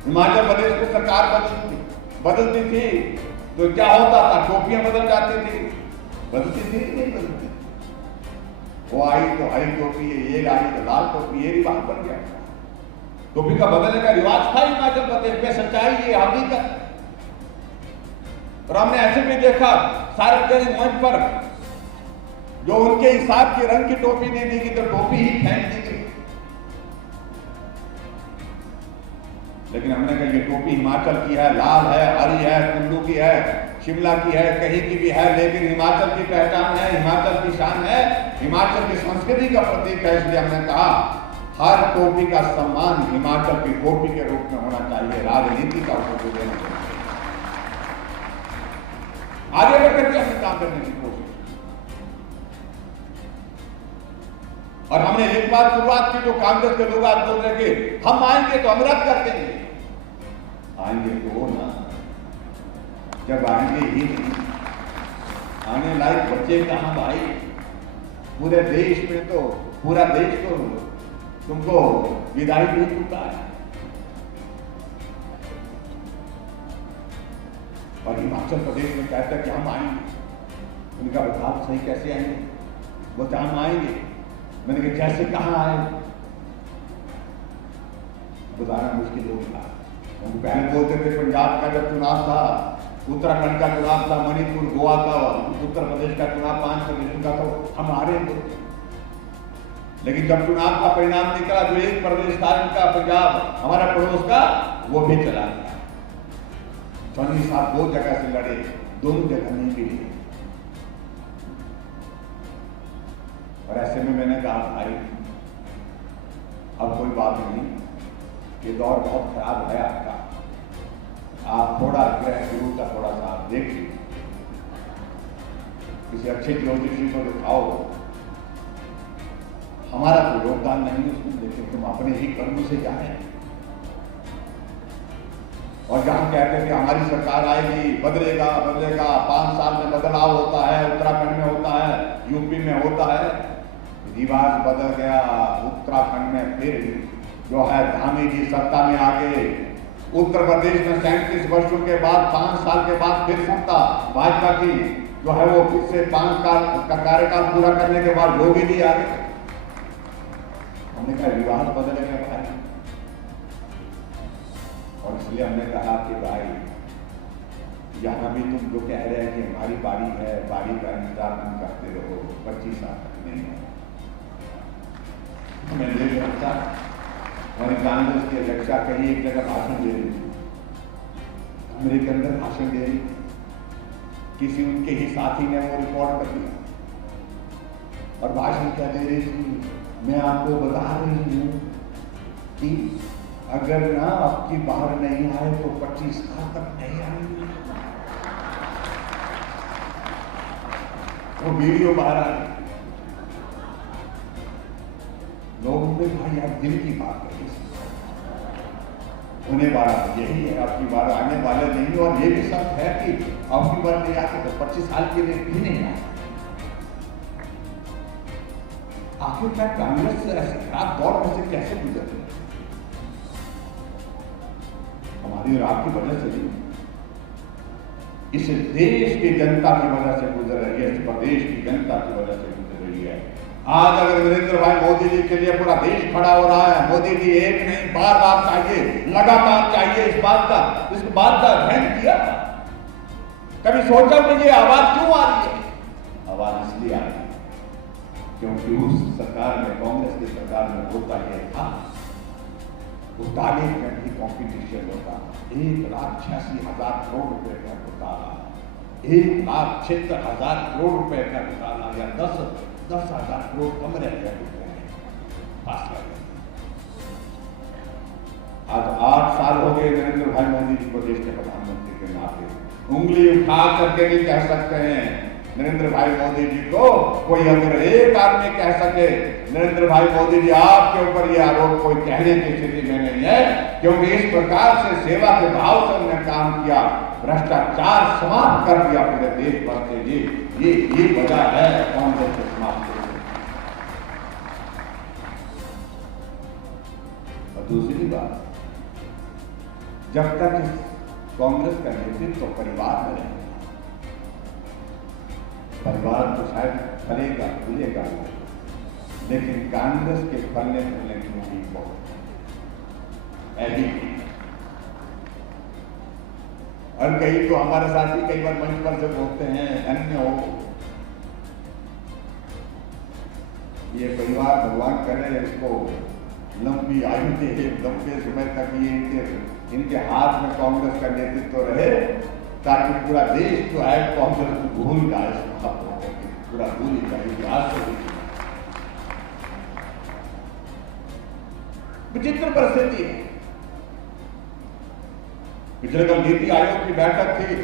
हिमाचल प्रदेश में सरकार बदलती थी तो क्या होता था? टोपियां बदल जाती थी, बदलती थी नहीं बदलती। वो आई तो हरी टोपी, ये आई तो लाल टोपी, ये रिवाज बन गया। टोपी का बदलने का रिवाज था हिमाचल प्रदेश में, सच्चाई ये हकीकत। और हमने ऐसे भी देखा सार्वजनिक मंच पर जो उनके हिसाब की रंग की टोपी नहीं दी गई तो टोपी ही फेंक दी गई। लेकिन हमने कहा ये टोपी हिमाचल की है, लाल है, हरी है, कुल्लू की है, शिमला की है, कहीं की भी है, लेकिन हिमाचल की पहचान है, हिमाचल की शान है, हिमाचल की संस्कृति का प्रतीक है। इसलिए हमने कहा हर टोपी का सम्मान हिमाचल की टोपी के रूप में होना चाहिए, राजनीति का उसको देना चाहिए। आगे बढ़कर के हमने काम करने की कोशिश, और हमने एक बार शुरुआत की जो कांग्रेस के लोग आज बोल रहे कि हम आएंगे तो हम रद्द कर देंगे। आएंगे तो ना, जब आएंगे ही नहीं, आने लायक बच्चे कहां भाई? पूरे देश में तो पूरा देश तो तुमको विदाई दे चुका है, और हिमाचल प्रदेश में कहता है कि हम आएंगे। उनका बताओ सही कैसे आएंगे? वो हम आएंगे, मैंने कहा जैसे कहां आए बताना मुश्किल हो गया। उनको पहले बोलते थे पंजाब का जब चुनाव था, उत्तराखंड का चुनाव था, मणिपुर, गोवा का, उत्तर प्रदेश का चुनाव 5 प्रदेशों का, तो हम आ रहे थे। लेकिन जब चुनाव का परिणाम निकला, जो एक प्रदेश था इनका पंजाब, हमारा पड़ोस का, वो भी चला गया। चौधरी साहब 2 जगह से लड़े, दोनों जगह नहीं मिली। और ऐसे में मैंने कहा भाई अब कोई बात नहीं, ये दौर बहुत खराब है आपका, आप थोड़ा ग्रह गुरु का थोड़ा सा आप देख लीजिए, किसी अच्छे ज्योतिषी को दिखाओ। हमारा कोई योगदान नहीं है उसमें, लेकिन तुम अपने ही कर्मों से जाए। और जहां कहते थे हमारी सरकार आएगी, बदलेगा बदलेगा, 5 साल में बदलाव होता है, उत्तराखंड में होता है, यूपी में होता है, रिवाज बदल गया। उत्तराखंड में फिर जो है धामी जी सत्ता में आ गए। उत्तर प्रदेश में 37 वर्षों के बाद, 5 साल के बाद फिर सत्ता भाजपा की जो है वो फिर से 5 साल का कार्यकाल पूरा करने के बाद योगी जी आ गए। हमने कहा रिवाज बदलेगा भाई, और इसलिए हमने कहा कि भाई यहां भी तुम जो कह रहे हैं कि हमारी बारी है, बारी का इंतजार तुम करते रहो, 25 साल तक नहीं है। मैं देख सकता हमारी कांग्रेस की अध्यक्षा कहीं एक जगह भाषण दे रही थी, मेरे के अंदर भाषण दे रही, किसी उनके ही साथी ने वो रिकॉर्ड कर दिया और भाषण क्या दे रही थी, मैं आपको बता रही हूं कि अगर ना आपकी बाहर नहीं आए तो 25 साल तक नहीं आएंगे। वो वीडियो बाहर आ गई, लोगों ने भाई आप दिल की बात कही, होने वाला यही है, आपकी बार आने वाले नहीं। और ये भी सच है कि आपकी बार नहीं आते तो 25 साल के लिए भी नहीं आए। आखिरकार कांग्रेस से ऐसे खराब दौर में से कैसे गुजर रही, हमारी और आपकी वजह से नहीं, इस देश की जनता की वजह से गुजर रही है, इस प्रदेश की जनता की वजह से गुजर रही है। आज अगर नरेंद्र भाई मोदी जी के लिए पूरा देश खड़ा हो रहा है, मोदी जी एक नहीं बार बार चाहिए, लगातार चाहिए, इस बात का अध्ययन किया, कभी सोचा कि ये आवाज क्यों आ रही है? आवाज इसलिए आ रही है क्योंकि उस सरकार में, कांग्रेस की सरकार में होता यह था, वो तालीम में भी कॉम्पिटिशन होता, 1,86,000 करोड़ रुपए का घोटाला, 1,76,000 करोड़ रुपए का घोटाला, या 10,000 करोड़ कम रह गए फासला। आज 8 साल हो गए नरेंद्र भाई मोदी जी को देश के प्रधानमंत्री के नाते, उंगली उठा करके नहीं कह सकते हैं नरेंद्र भाई मोदी जी को कोई, अगर एक आदमी कह सके नरेंद्र भाई मोदी जी आपके ऊपर ये आरोप कोई कहने की स्थिति में नहीं है, क्योंकि इस प्रकार से सेवा के भाव से उन्होंने काम किया, भ्रष्टाचार समाप्त कर दिया पूरे देश भर से। ये वजह है कांग्रेस के समाप्त करने। और दूसरी बात, जब तक कांग्रेस का नेतृत्व तो परिवार में रहेगा, परिवार तो शायद फलेगा फूलेगा, लेकिन कांग्रेस के फलने फूलने की उम्मीद बहुत है। और कई तो हमारे साथी कई बार मंच पर से बोलते हैं, अन्य हो ये परिवार, भगवान करे इसको लंबी आयु दे, लंबे समय तक ये इनके हाथ में कांग्रेस का नेतृत्व रहे, ताकि पूरा देश जो है कांग्रेस को भूल जाए, पूरा भूल जाए, इतिहास से भी। विचित्र परिस्थिति है। पिछले कल नीति आयोग की बैठक थी,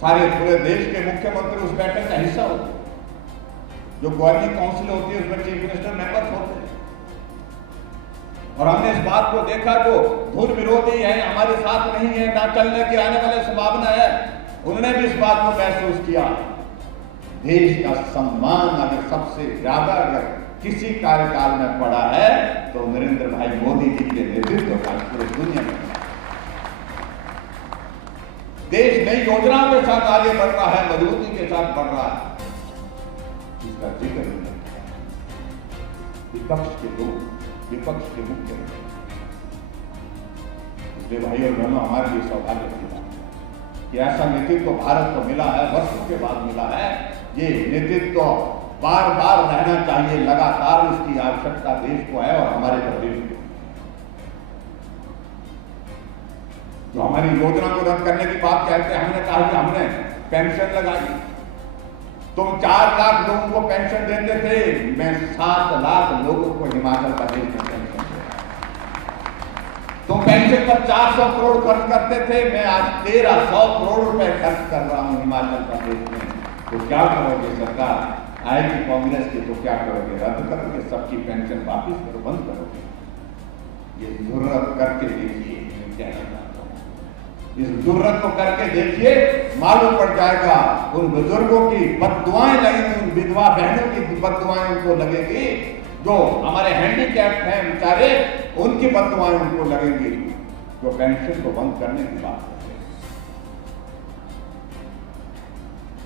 सारे पूरे देश के मुख्यमंत्री उस बैठक का हिस्सा होते, जो गवर्निंग काउंसिल होती है उसमें चीफ मिनिस्टर मेंबर्स होते हैं। और हमने इस बात को देखा, जो धुन विरोधी है, हमारे साथ नहीं है, ना चलने की आने वाली संभावना है, उन्होंने भी इस बात को महसूस किया। देश का सम्मान अगर सबसे ज्यादा अगर किसी कार्यकाल में पड़ा है तो नरेंद्र भाई मोदी जी के नेतृत्व का पूरे दुनिया में। देश नई योजनाओं के साथ आगे बढ़ रहा है, मजबूती के साथ बढ़ रहा है, इसका जिक्र नहीं। विपक्ष के लोग, विपक्ष के मुख्य, इसलिए भाई और बहनों, हमारे लिए सौभाग्य की बात कि ऐसा नेतृत्व भारत को मिला है, वर्षों के बाद मिला है। ये नेतृत्व बार बार रहना चाहिए, लगातार इसकी आवश्यकता देश को है और हमारे प्रदेश को। जो हमारी योजना को रद्द करने की बात कहते हैं, हमने कहा कि हमने पेंशन लगाई, तुम 4 लाख लोगों को पेंशन देते थे, मैं 7 लाख लोगों को हिमाचल प्रदेश में पेंशन दे रहा हूं। तुम पेंशन पर 400 करोड़ खर्च करते थे, मैं आज 1300 करोड़ रुपए खर्च कर रहा हूं हिमाचल प्रदेश में। तो क्या करोगे सरकार, आएगी कांग्रेस की तो क्या करोगे, रद्द करोगे, सबकी पेंशन वापिस करो, बंद करोगे? ये जरूरत करके देखिए, क्या चाहता हूं, इस जरूरत को करके देखिए, मालूम पड़ जाएगा। उन बुजुर्गों की बद्दुआएं लगेंगी, उन विधवा बहनों की बद्दुआएं उनको लगेगी, जो हमारे हैंडीकैप्ड हैं बेचारे, उनकी बद्दुआएं उनको लगेंगी, जो पेंशन को बंद करने की बात करते हैं।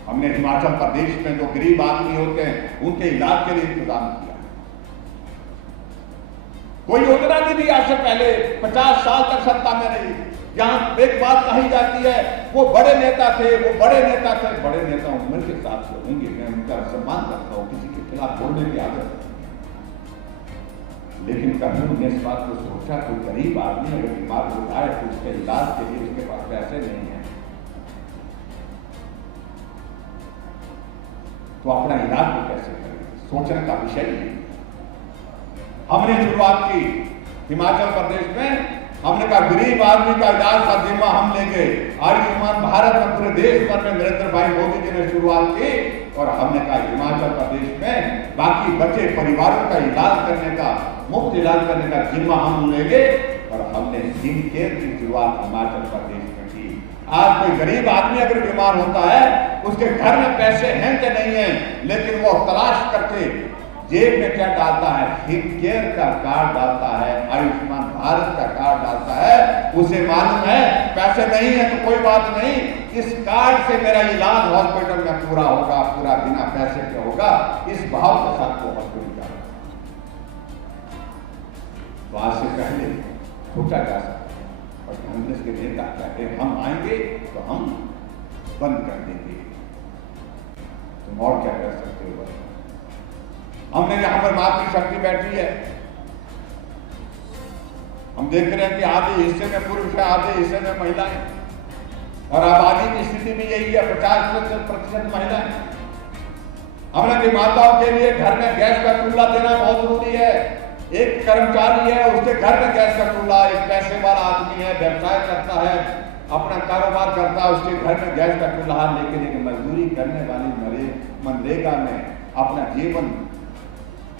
हमने हिमाचल प्रदेश में जो गरीब आदमी होते हैं उनके इलाज के लिए इंतजाम किया। कोई योजना नहीं थी आज से पहले, 50 साल तक सत्ता में रही। जहां एक बात कही जाती है, वो बड़े नेता थे, वो बड़े नेता थे, बड़े नेता उम्र के साथ से होंगे, मैं उनका सम्मान करता हूं, किसी के खिलाफ बोलने की आदत, लेकिन कभी उन्हें इस बात को सोचा कोई गरीब आदमी अगर बीमार होता है तो उसके इलाज के लिए उसके पास पैसे नहीं है तो अपना इलाज को कैसे करें, सोचने का विषय नहीं। हमने शुरुआत की हिमाचल प्रदेश में, हमने कहा गरीब आदमी का इलाज का जिम्मा हम लेंगे। आयुष्मान भारत में पूरे देश भर में नरेंद्र भाई मोदी जी ने शुरुआत की और हमने कहा हिमाचल प्रदेश में बाकी बचे परिवारों का इलाज करने का, मुफ्त इलाज करने का जिम्मा हम लेंगे और हमने हिम केयर की शुरुआत हिमाचल प्रदेश में की। आज कोई गरीब आदमी अगर बीमार होता है, उसके घर में पैसे हैं कि नहीं है, लेकिन वो तलाश करके जेब में क्या डालता है, हिम केयर का कार्ड डालता है, आयुष्मान भारत का कार्ड डालता है। उसे मालूम है पैसे नहीं है तो कोई बात नहीं, इस कार्ड से मेरा इलाज हॉस्पिटल में पूरा होगा, पूरा बिना पैसे के होगा। इस भाव के साथ वो हॉस्पिटल जा रहा है। तो आज से पहले सोचा जा सकता है और कांग्रेस के नेता कहते हैं हम आएंगे तो हम बंद कर देंगे। तुम और क्या कर सकते हो? हमने यहां पर मातृशक्ति बैठी है, हम देख रहे हैं कि आधे हिस्से में पुरुष है, आधे हिस्से में महिलाएं, और आबादी की स्थिति भी यही है, 50% महिलाएं। हमने कि माताओं के लिए घर में गैस का चूल्हा देना बहुत जरूरी है। एक कर्मचारी है, उसके घर में गैस का चूल्हा, एक पैसे वाला आदमी है, व्यवसाय करता है, अपना कारोबार करता है, उसके घर में गैस का चूल्हा, लेकिन एक मजदूरी करने वाली मनरेगा में अपना जीवन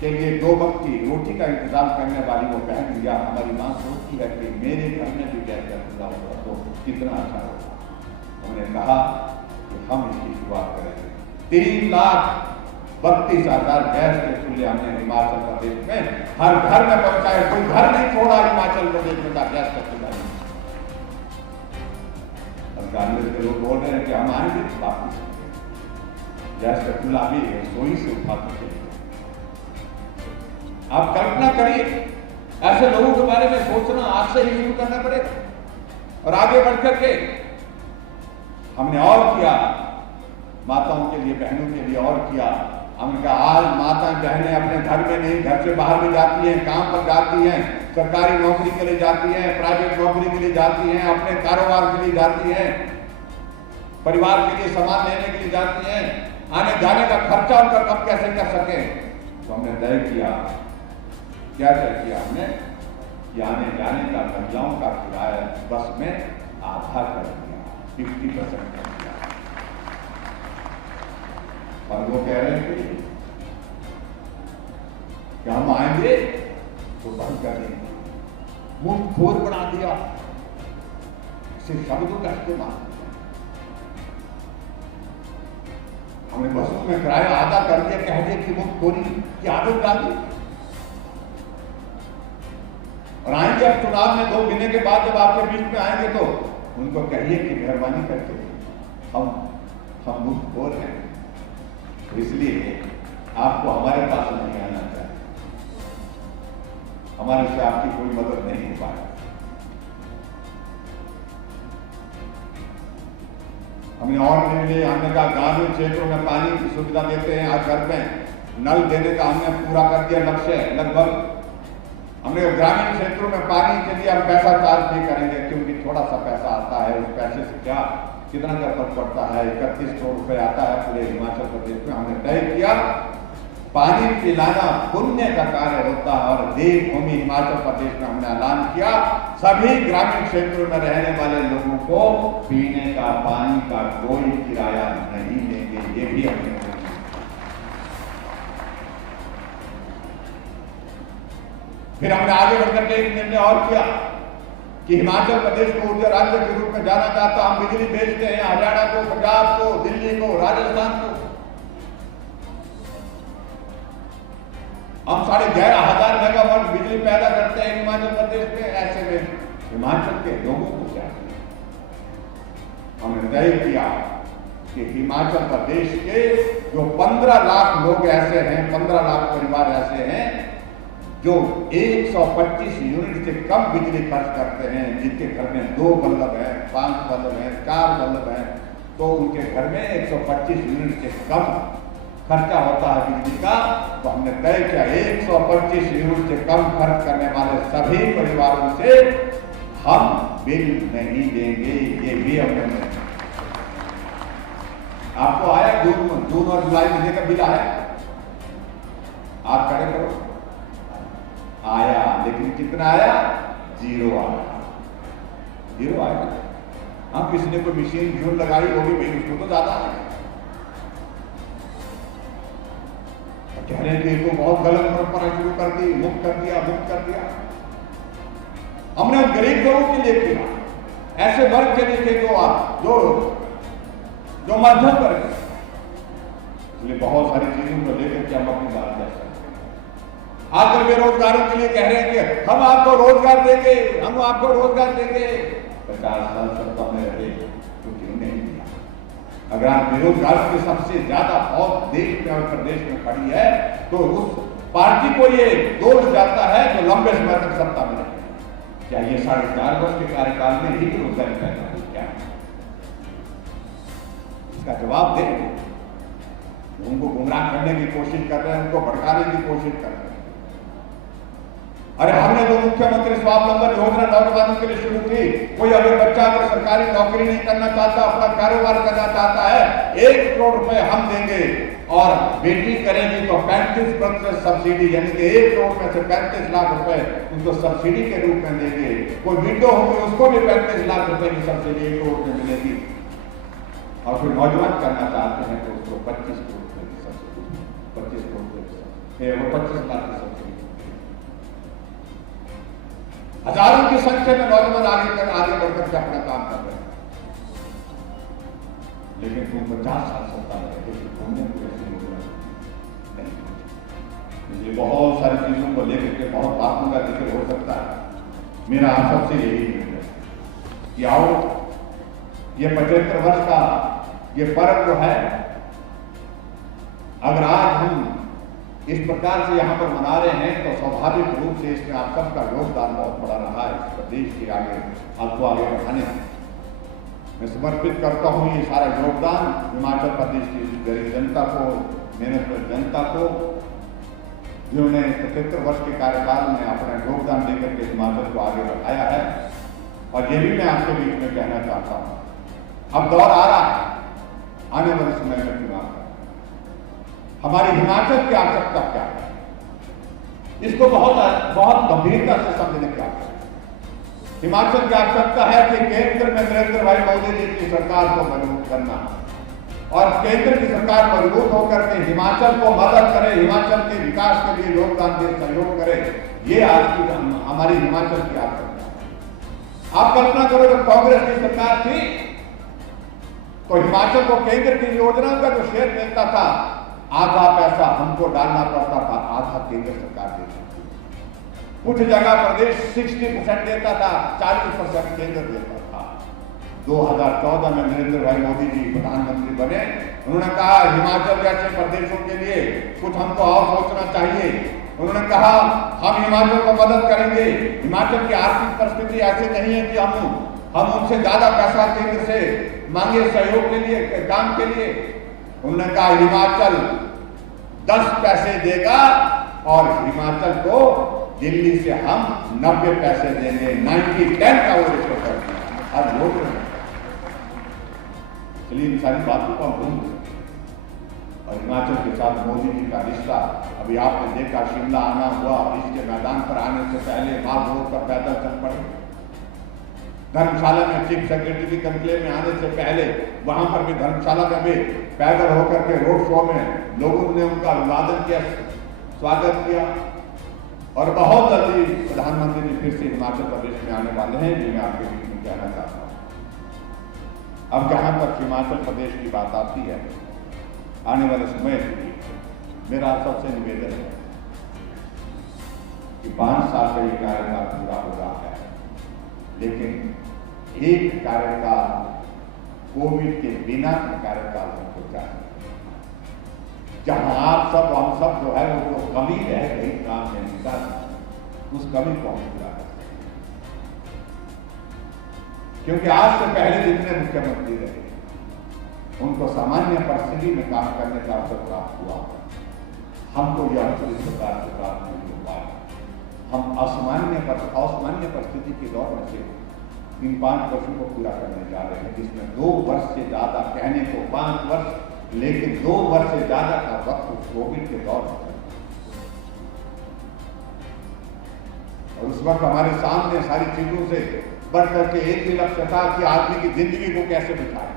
के लिए 2 वक्त की रोटी का इंतजाम करने वाली वो बहन या हमारी मां सोचती है कि मेरे घर में भी गैस का चूल्हा होगा तो कितना अच्छा होगा। हमने कहा कि हम इसकी शुरुआत करेंगे। 3,32,000 गैस के चूल्हे हमने हिमाचल प्रदेश में हर घर में पहुंचाए। कोई घर नहीं छोड़ा हिमाचल प्रदेश में गैस का चूल्हा। और कांग्रेस के लोग बोल रहे हैं कि हम आएंगे वापस गैस का चूल्हा भी रसोई से उठा सकते। आप कल्पना करिए, ऐसे लोगों के बारे में सोचना आज से ही शुरू करना पड़ेगा। और आगे बढ़ करके हमने और किया, माताओं के लिए, बहनों के लिए और किया। हमने कहा आज माताएं बहनें अपने घर में नहीं, घर से बाहर भी जाती हैं, काम पर जाती हैं, सरकारी नौकरी के लिए जाती हैं, प्राइवेट नौकरी के लिए जाती हैं, अपने कारोबार के लिए जाती हैं, परिवार के लिए सामान लेने के लिए जाती हैं। आने जाने का खर्चा उनका कम कैसे कर सके, तो हमने तय किया। क्या तय किया हमने कि आने जाने का महिलाओं का किराया बस में आधा कर दिया, 50% कर दिया। और वो कह रहे थे कि हम आएंगे तो बंद कर देंगे, मुंह खोर बना दिया, इसे शब्दों का इस्तेमाल। हमने बसों में किराया आधा कर दिया, कह दिया कि मुंह खोरी की आदत डाल दी। और आएंगे अब चुनाव में 2 महीने के बाद जब आपके बीच में आएंगे तो उनको कहिए कि मेहरबानी करके हम मुफ्तखोर हैं, तो इसलिए आपको हमारे पास नहीं आना चाहिए, हमारे से आपकी कोई मदद नहीं हो पाएगी। हमने और हमने कहा ग्रामीण क्षेत्रों में पानी की सुविधा देते हैं, आज घर में नल देने का हमने पूरा कर दिया लक्ष्य लगभग। हमने ग्रामीण क्षेत्रों में पानी के लिए हम पैसा चार्ज नहीं करेंगे, क्योंकि थोड़ा सा पैसा आता है, उस पैसे से क्या कितना का फर्क पड़ता है, 31 करोड़ रुपए आता है पूरे हिमाचल प्रदेश में। हमने तय किया पानी पिलाना पुण्य का कार्य होता है, और देवभूमि हिमाचल प्रदेश में हमने ऐलान किया सभी ग्रामीण क्षेत्रों में रहने वाले लोगों को पीने का पानी का कोई किराया नहीं लेंगे, ये भी हमने। फिर हमने आगे बढ़कर के एक निर्णय और किया कि हिमाचल प्रदेश को ऊर्जा राज्य के रूप में जाना चाहता, हम बिजली बेचते हैं हरियाणा को, पंजाब को, दिल्ली को, राजस्थान को। हम 11,500 मेगावाट बिजली पैदा करते हैं हिमाचल प्रदेश में। ऐसे में हिमाचल के लोगों को क्या हमने तय किया कि हिमाचल प्रदेश के जो 15 लाख लोग ऐसे हैं, 15 लाख परिवार ऐसे हैं जो 125 यूनिट से कम बिजली खर्च करते हैं, जिनके घर में 2 बल्ब है, 5 बल्ब है, 4 बल्ब है, तो उनके घर में 125 यूनिट से कम खर्चा होता है बिजली का, तो हमने तय किया 125 यूनिट से कम खर्च करने वाले सभी परिवारों से हम बिल नहीं देंगे। ये भी हमने, आपको आया जून और जुलाई महीने का बिल आया, आप खड़े करो, आया, लेकिन कितना आया? 0 आया, 0 आया। हम किसी ने कोई मशीन जून लगाई होगी भाई, उसको तो ज्यादा आया। कह रहे थे को बहुत गलत परंपरा शुरू कर दी, मुक्त कर दिया, मुक्त कर दिया। हमने गरीब लोगों के लिए किया, ऐसे वर्ग के लिए जो मध्यम वर्ग है, इसलिए बहुत सारी चीजों को लेकर के हम अपनी बात कर सकते हैं। आजकल बेरोजगारों के लिए कह रहे हैं कि हम आपको रोजगार देंगे, हम आपको रोजगार देंगे। 50 साल सत्ता में रहे तो क्यों नहीं दिया? अगर आप बेरोजगारों की सबसे ज्यादा बहुत देश में और प्रदेश में खड़ी है, तो उस पार्टी को ये दोष जाता है जो लंबे समय तक सत्ता में रहे। क्या ये 4.5 वर्ष के कार्यकाल में ही रोजगार पैदा हुई? क्या इसका जवाब दें? उनको गुमराह करने की कोशिश कर रहे हैं, उनको भड़काने की कोशिश कर रहे हैं। अरे हमने तो मुख्यमंत्री स्वावलंबन योजना नौजवानों के लिए शुरू की। कोई अगर बच्चा अगर सरकारी नौकरी नहीं करना चाहता, अपना कारोबार करना चाहता है, 1 करोड़ रुपए हम देंगे, और बेटी करेगी तो 35% सब्सिडी, यानी कि 1 करोड़ में से 35 लाख रुपए उनको सब्सिडी के रूप में देंगे। कोई विडो होगी उसको भी 35 लाख रुपए की सब्सिडी 1 करोड़ में मिलेगी। और फिर नौजवान करना चाहते हैं तो उसको 25 करोड़ रुपए की सब्सिडी, 25 करोड़ रुपए, वो 25 लाख की सब्सिडी। हजारों की संख्या में नौजवान आगे बढ़कर के अपना काम कर रहे हैं। लेकिन तुम 50 साल सत्ता में रहे, तुमने ऐसी योजना नहीं। इसलिए बहुत सारी चीजों को लेकर के बहुत बातों का जिक्र हो सकता है। मेरा आप सबसे यही निवेदन है कि आओ, ये 75 वर्ष का ये पर्व जो है, अगर आज हम इस प्रकार से यहाँ पर मना रहे हैं तो स्वाभाविक रूप से इसमें आप सबका योगदान बहुत बड़ा रहा है इस प्रदेश के आपको आगे बढ़ाने में। मैं समर्पित करता हूँ ये सारा योगदान हिमाचल प्रदेश की गरीब जनता को, मेहनत जनता को, जिन्होंने 75 वर्ष के कार्यकाल में अपना योगदान देकर के हिमाचल को आगे बढ़ाया है। और ये भी मैं आपके बीच में कहना चाहता हूँ, अब दौर आ रहा है आने वाले समय में चुनाव का। हमारी हिमाचल की आवश्यकता क्या है, इसको बहुत गंभीरता से समझने की आवश्यकता है। हिमाचल की आवश्यकता है कि केंद्र में नरेंद्र भाई मोदी जी की सरकार को मजबूत करना, और केंद्र की सरकार मजबूत होकर के हिमाचल को मदद करे, हिमाचल के विकास के लिए योगदान दे, सहयोग करे। ये आज की हमारी हिमाचल की आवश्यकता है। आप कल्पना करो जब कांग्रेस की सरकार थी तो हिमाचल को केंद्र की योजना का जो शेयर मिलता था, आधा पैसा हमको डालना पड़ता था, आधा केंद्र सरकार देती थी। कुछ जगह प्रदेश 60% देता था, 40% केंद्र देता था। 2014 में नरेंद्र भाई मोदी जी प्रधानमंत्री बने, उन्होंने कहा हिमाचल जैसे प्रदेशों के लिए कुछ हमको और सोचना चाहिए। उन्होंने कहा हम हिमाचल को मदद करेंगे। हिमाचल की आर्थिक परिस्थिति ऐसी नहीं है कि हम उनसे ज्यादा पैसा केंद्र से मांगे सहयोग के लिए, काम के लिए। उन्होंने कहा हिमाचल 10 पैसे देगा और हिमाचल को दिल्ली से हम 90 पैसे देंगे। 90-10 का वो रेशो कर दिया हर लोग। चलिए इन सारी बातों को हम भूल सकते हैं। और हिमाचल के साथ मोदी जी का रिश्ता, अभी आपने देखा शिमला आना हुआ, इसके मैदान पर आने से पहले माल रोड पर पैदल चल पड़े। धर्मशाला में चीफ सेक्रेटरी की कंक्लेव में आने से पहले वहां पर भी धर्मशाला में भी पैदल होकर के रोड शो में लोगों ने उनका अभिवादन किया, स्वागत किया। और बहुत जल्दी प्रधानमंत्री जी फिर से हिमाचल प्रदेश में आने वाले हैं, जो मैं आपके बीच में कहना चाहता हूँ। अब जहां तक हिमाचल प्रदेश की बात आती है, आने वाले समय में मेरा सबसे निवेदन है कि 5 साल का ये कार्यकाल पूरा हो रहा है, लेकिन एक कार्यकाल कोविड के बिना कार्यकाल हमको चाहिए, जहां आप सब हम सब जो है वो कमी रह गई काम में निकाल, उस कमी को हम पूरा कर सकते। क्योंकि आज से पहले जितने मुख्यमंत्री रहे उनको सामान्य परिस्थिति में काम करने का अवसर प्राप्त हुआ। हमको यह अवसर इस प्रकार से प्राप्त नहीं हो पाया। हम असामान्य परिस्थिति के दौर में से इन 5 वर्षों को पूरा करने जा रहे हैं, जिसमें 2 वर्ष से ज्यादा, कहने को 5 वर्ष लेकिन 2 वर्ष से ज्यादा का वक्त कोविड के दौर में, और उस वक्त हमारे सामने सारी चीजों से बढ़ करके एक ही लक्ष्य था कि आदमी की जिंदगी को कैसे बिताए।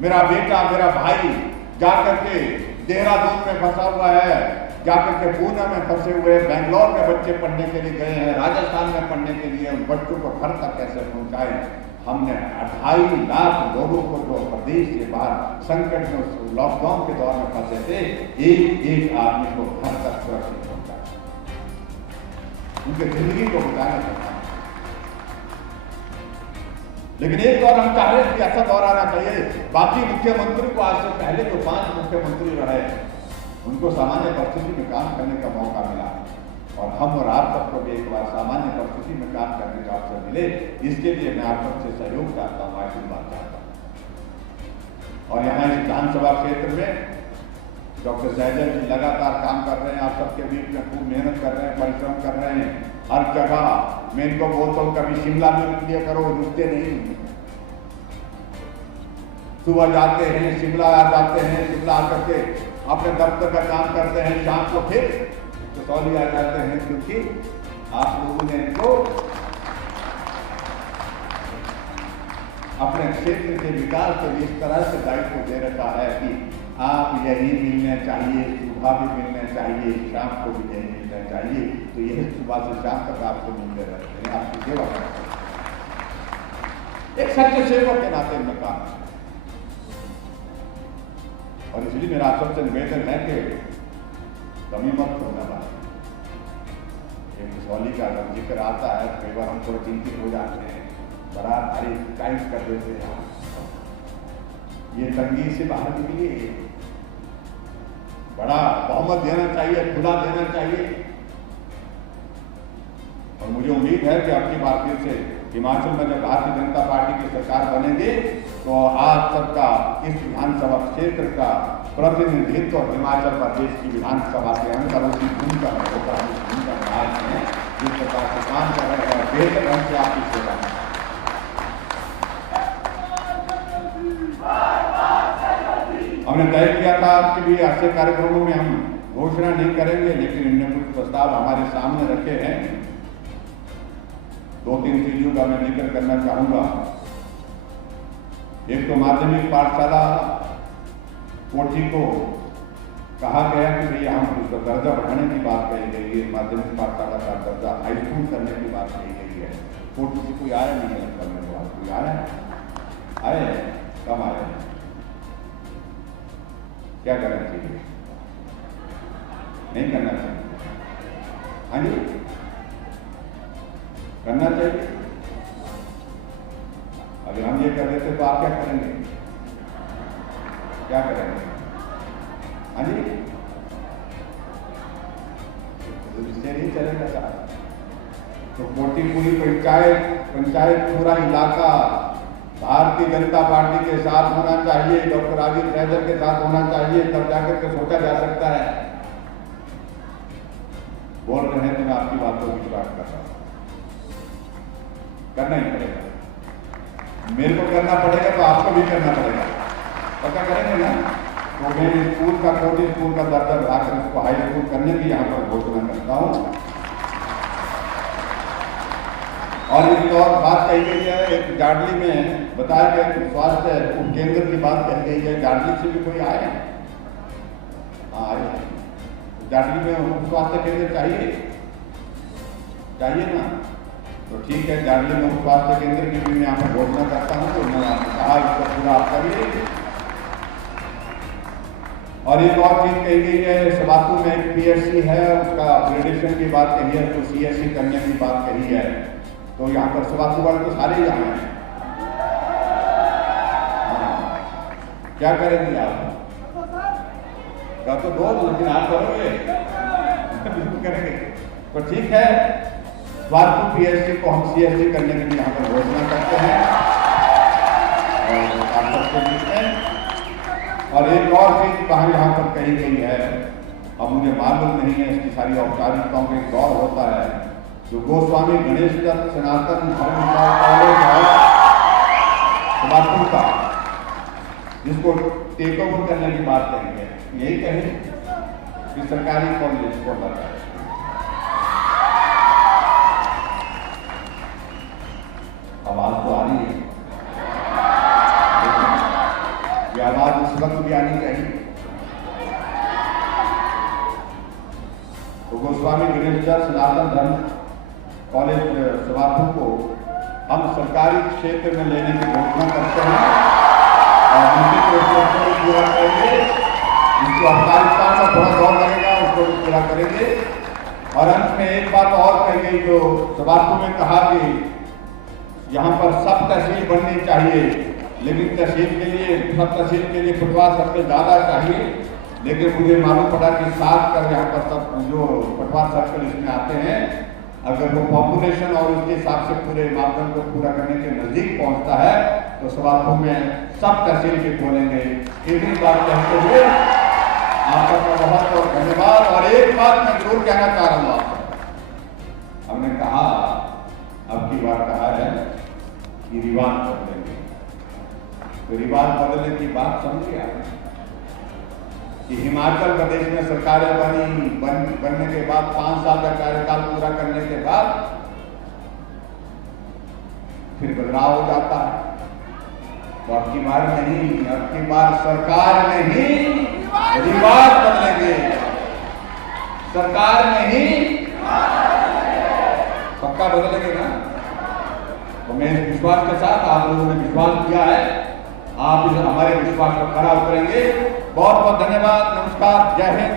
मेरा बेटा, मेरा भाई जाकर के देहरादून में फंसा हुआ है, जाकर के पूना में फंसे हुए, बेंगलोर में बच्चे पढ़ने के लिए गए हैं, राजस्थान में पढ़ने के लिए, उन बच्चों को घर तक कैसे पहुंचाए। हमने 2.5 लाख लोगों को जो प्रदेश से बाहर संकट में लॉकडाउन के दौर में फंसे थे, एक आदमी को घर तक सुरक्षित पहुंचाया, उनकी जिंदगी को बचाने का काम। लेकिन एक दौर हम चाह रहे थे कि ऐसा दौर आना चाहिए, बाकी मुख्यमंत्री को आज से पहले जो 5 मुख्यमंत्री रहे उनको सामान्य परिस्थिति में काम करने का मौका मिला, और हम और आप सबको भी एक बार सामान्य परिस्थिति में काम करने का अवसर मिले। इसके लिए मैं आप सबसे सहयोग चाहता हूँ, आशीर्वाद चाहता हूँ। और यहाँ इस विधानसभा क्षेत्र में डॉक्टर सहजल जी लगातार काम कर रहे हैं, आप सबके बीच में खूब मेहनत कर रहे हैं, परिश्रम कर रहे हैं। हर जगह मैं इनको बोलता हूँ कभी शिमला में रुक लिया करो, रुकते नहीं। सुबह जाते हैं, शिमला आ जाते हैं, शिमला आकर के अपने दफ्तर का काम करते हैं, शाम को फिर कसौली आ जाते हैं, क्योंकि आप लोगों ने इनको अपने क्षेत्र के विकास के लिए इस तरह से दायित्व दे रखा है कि आप यही मिलने चाहिए, सुबह भी मिलने चाहिए, शाम को भी यही मिलना चाहिए। तो यही सुबह से शाम तक आपको मिलते रहते हैं, आपकी सेवा करते हैं, एक सच्चे सेवक के नाते में काम। और इसलिए मेरा आप सबसे निवेदन है कि कमी मत होना बात। ये कसौली का अगर जिक्र आता है तो कई बार हम थोड़ा चिंतित हो जाते हैं, बड़ा भारी टाइट कर देते हैं। ये तंगी से बाहर निकलिए, बड़ा बहुमत देना चाहिए, खुला देना चाहिए। और मुझे उम्मीद है कि आपकी बात से हिमाचल में जब भारतीय जनता पार्टी की सरकार बनेगी तो आप सबका इस विधानसभा क्षेत्र का प्रतिनिधित्व हिमाचल प्रदेश की विधानसभा के अंदर उसी भूमिका में होगा, उस भूमिका में आज में जिस प्रकार से काम कर रहे हैं, बेहतर ढंग से आपकी सेवा। हमने तय किया था कि भी ऐसे कार्यक्रमों में हम घोषणा नहीं करेंगे, लेकिन इनने कुछ प्रस्ताव हमारे सामने रखे हैं। 2-3 चीजों का मैं जिक्र करना चाहूंगा। एक तो माध्यमिक पाठशाला कोठी को कहा गया कि भैया हम उसका दर्जा बढ़ाने की बात कही गई है, माध्यमिक पाठशाला का दर्जा हाई स्कूल करने की बात कही गई है। कोठी से कोई आया नहीं है करने के बाद, कोई आया आए कम आए, क्या करना चाहिए? नहीं करना चाहिए। हाँ जी, करना चाहिए। अगर हम ये कर रहे थे तो आप क्या करेंगे? क्या करेंगे? हाँ जी, इससे नहीं चलेगा साहब। तो कोटी पूरी पंचायत पूरा इलाका भारतीय जनता पार्टी के साथ होना चाहिए, डॉक्टर राजीव सहजल के साथ होना चाहिए, तब जाकर के सोचा जा सकता है। बोल रहे हैं तो मैं आपकी बात को विश्वास कर रहा हूं, करना ही पड़ेगा। मेरे को करना पड़ेगा तो आपको भी करना पड़ेगा। पता करेंगे ना? तो मैं स्कूल का कोटी स्कूल का दर्जा बढ़ाकर उसको हाई स्कूल करने की यहाँ पर घोषणा करता हूँ। और एक और बात कही गई है, एक जाडली में बताया गया कि स्वास्थ्य उपकेंद्र की बात कही गई है। जाडली से भी कोई आए? हाँ आए। जाडली में उप स्वास्थ्य केंद्र चाहिए ना? तो ठीक है, जाडली में उप स्वास्थ्य केंद्र की भी मैं यहाँ पर घोषणा करता हूँ। तो मैं कहा इसका पूरा आप करिए। और एक और चीज कही गई है, सवातू में एक पीएससी है, उसका अपग्रेडेशन की बात कही है, तो सीएससी करने की बात कही है। तो यहाँ पर सवातू वाले तो सारे ही आए हैं। क्या करेंगे आप? क्या तो दो, लेकिन आप करोगे? करेंगे तो ठीक है। स्वास्थ्य पीएससी को हम सीएससी करने के लिए यहाँ पर घोषणा करते हैं। और सांसद के बीच में। और एक और चीज कहा यहाँ पर कही गई है, अब मुझे मालूम नहीं है, इसकी सारी औपचारिकताओं का एक दौर होता है, जो गोस्वामी गणेश दत्त सनातन धर्म कॉलेज है सुबाथू का, जिसको टेक ओवर करने की बात कही है, यही कहें कि सरकारी कॉलेज को लगा। आवाज तो आ रही है, ये आवाज उस वक्त भी आनी चाहिए। तो गोस्वामी गणेश दत्त सनातन धर्म कॉलेज सुबाथू को हम सरकारी क्षेत्र में लेने की घोषणा करते हैं और उनकी प्रोसेस को पूरा करेंगे। जिसको अफगानिस्तान का थोड़ा दौर लगेगा उसको भी पूरा करेंगे। और अंत में एक बात और कही गई, जो सुबाथू में कहा कि यहाँ पर सब तहसील बननी चाहिए, लेकिन तहसील के लिए सब तहसील के लिए फुटवार सर्कल ज़्यादा चाहिए। लेकिन मुझे मालूम पड़ा कि 7 कर यहाँ पर सब जो फुटवार सर्कल इसमें आते हैं, अगर वो पॉपुलेशन और उसके हिसाब से पूरे मापदंड को पूरा करने के नजदीक पहुँचता है तो सुबाथू में सब तहसील के खोलेंगे। इतनी बात कहते हुए आप सबका बहुत बहुत धन्यवाद। और एक बात मैं जरूर कहना चाह रहा हूँ आपसे, हमने कहा, अब की बार कहा है कि रिवाज बदलेंगे, तो रिवाज बदलने की बात समझिए आप कि हिमाचल प्रदेश में सरकारें बनने के बाद 5 साल का कार्यकाल पूरा करने के बाद फिर बदलाव हो जाता है। तो अब की बार नहीं, अब की बार सरकार में ही रिवाज बदलेंगे, सरकार में ही पक्का बदलेंगे ना। तो मैं इस विश्वास के साथ, आप लोगों ने विश्वास किया है, आप हमारे विश्वास पर खरा उतरेंगे। बहुत बहुत धन्यवाद, नमस्कार, जय हिंद।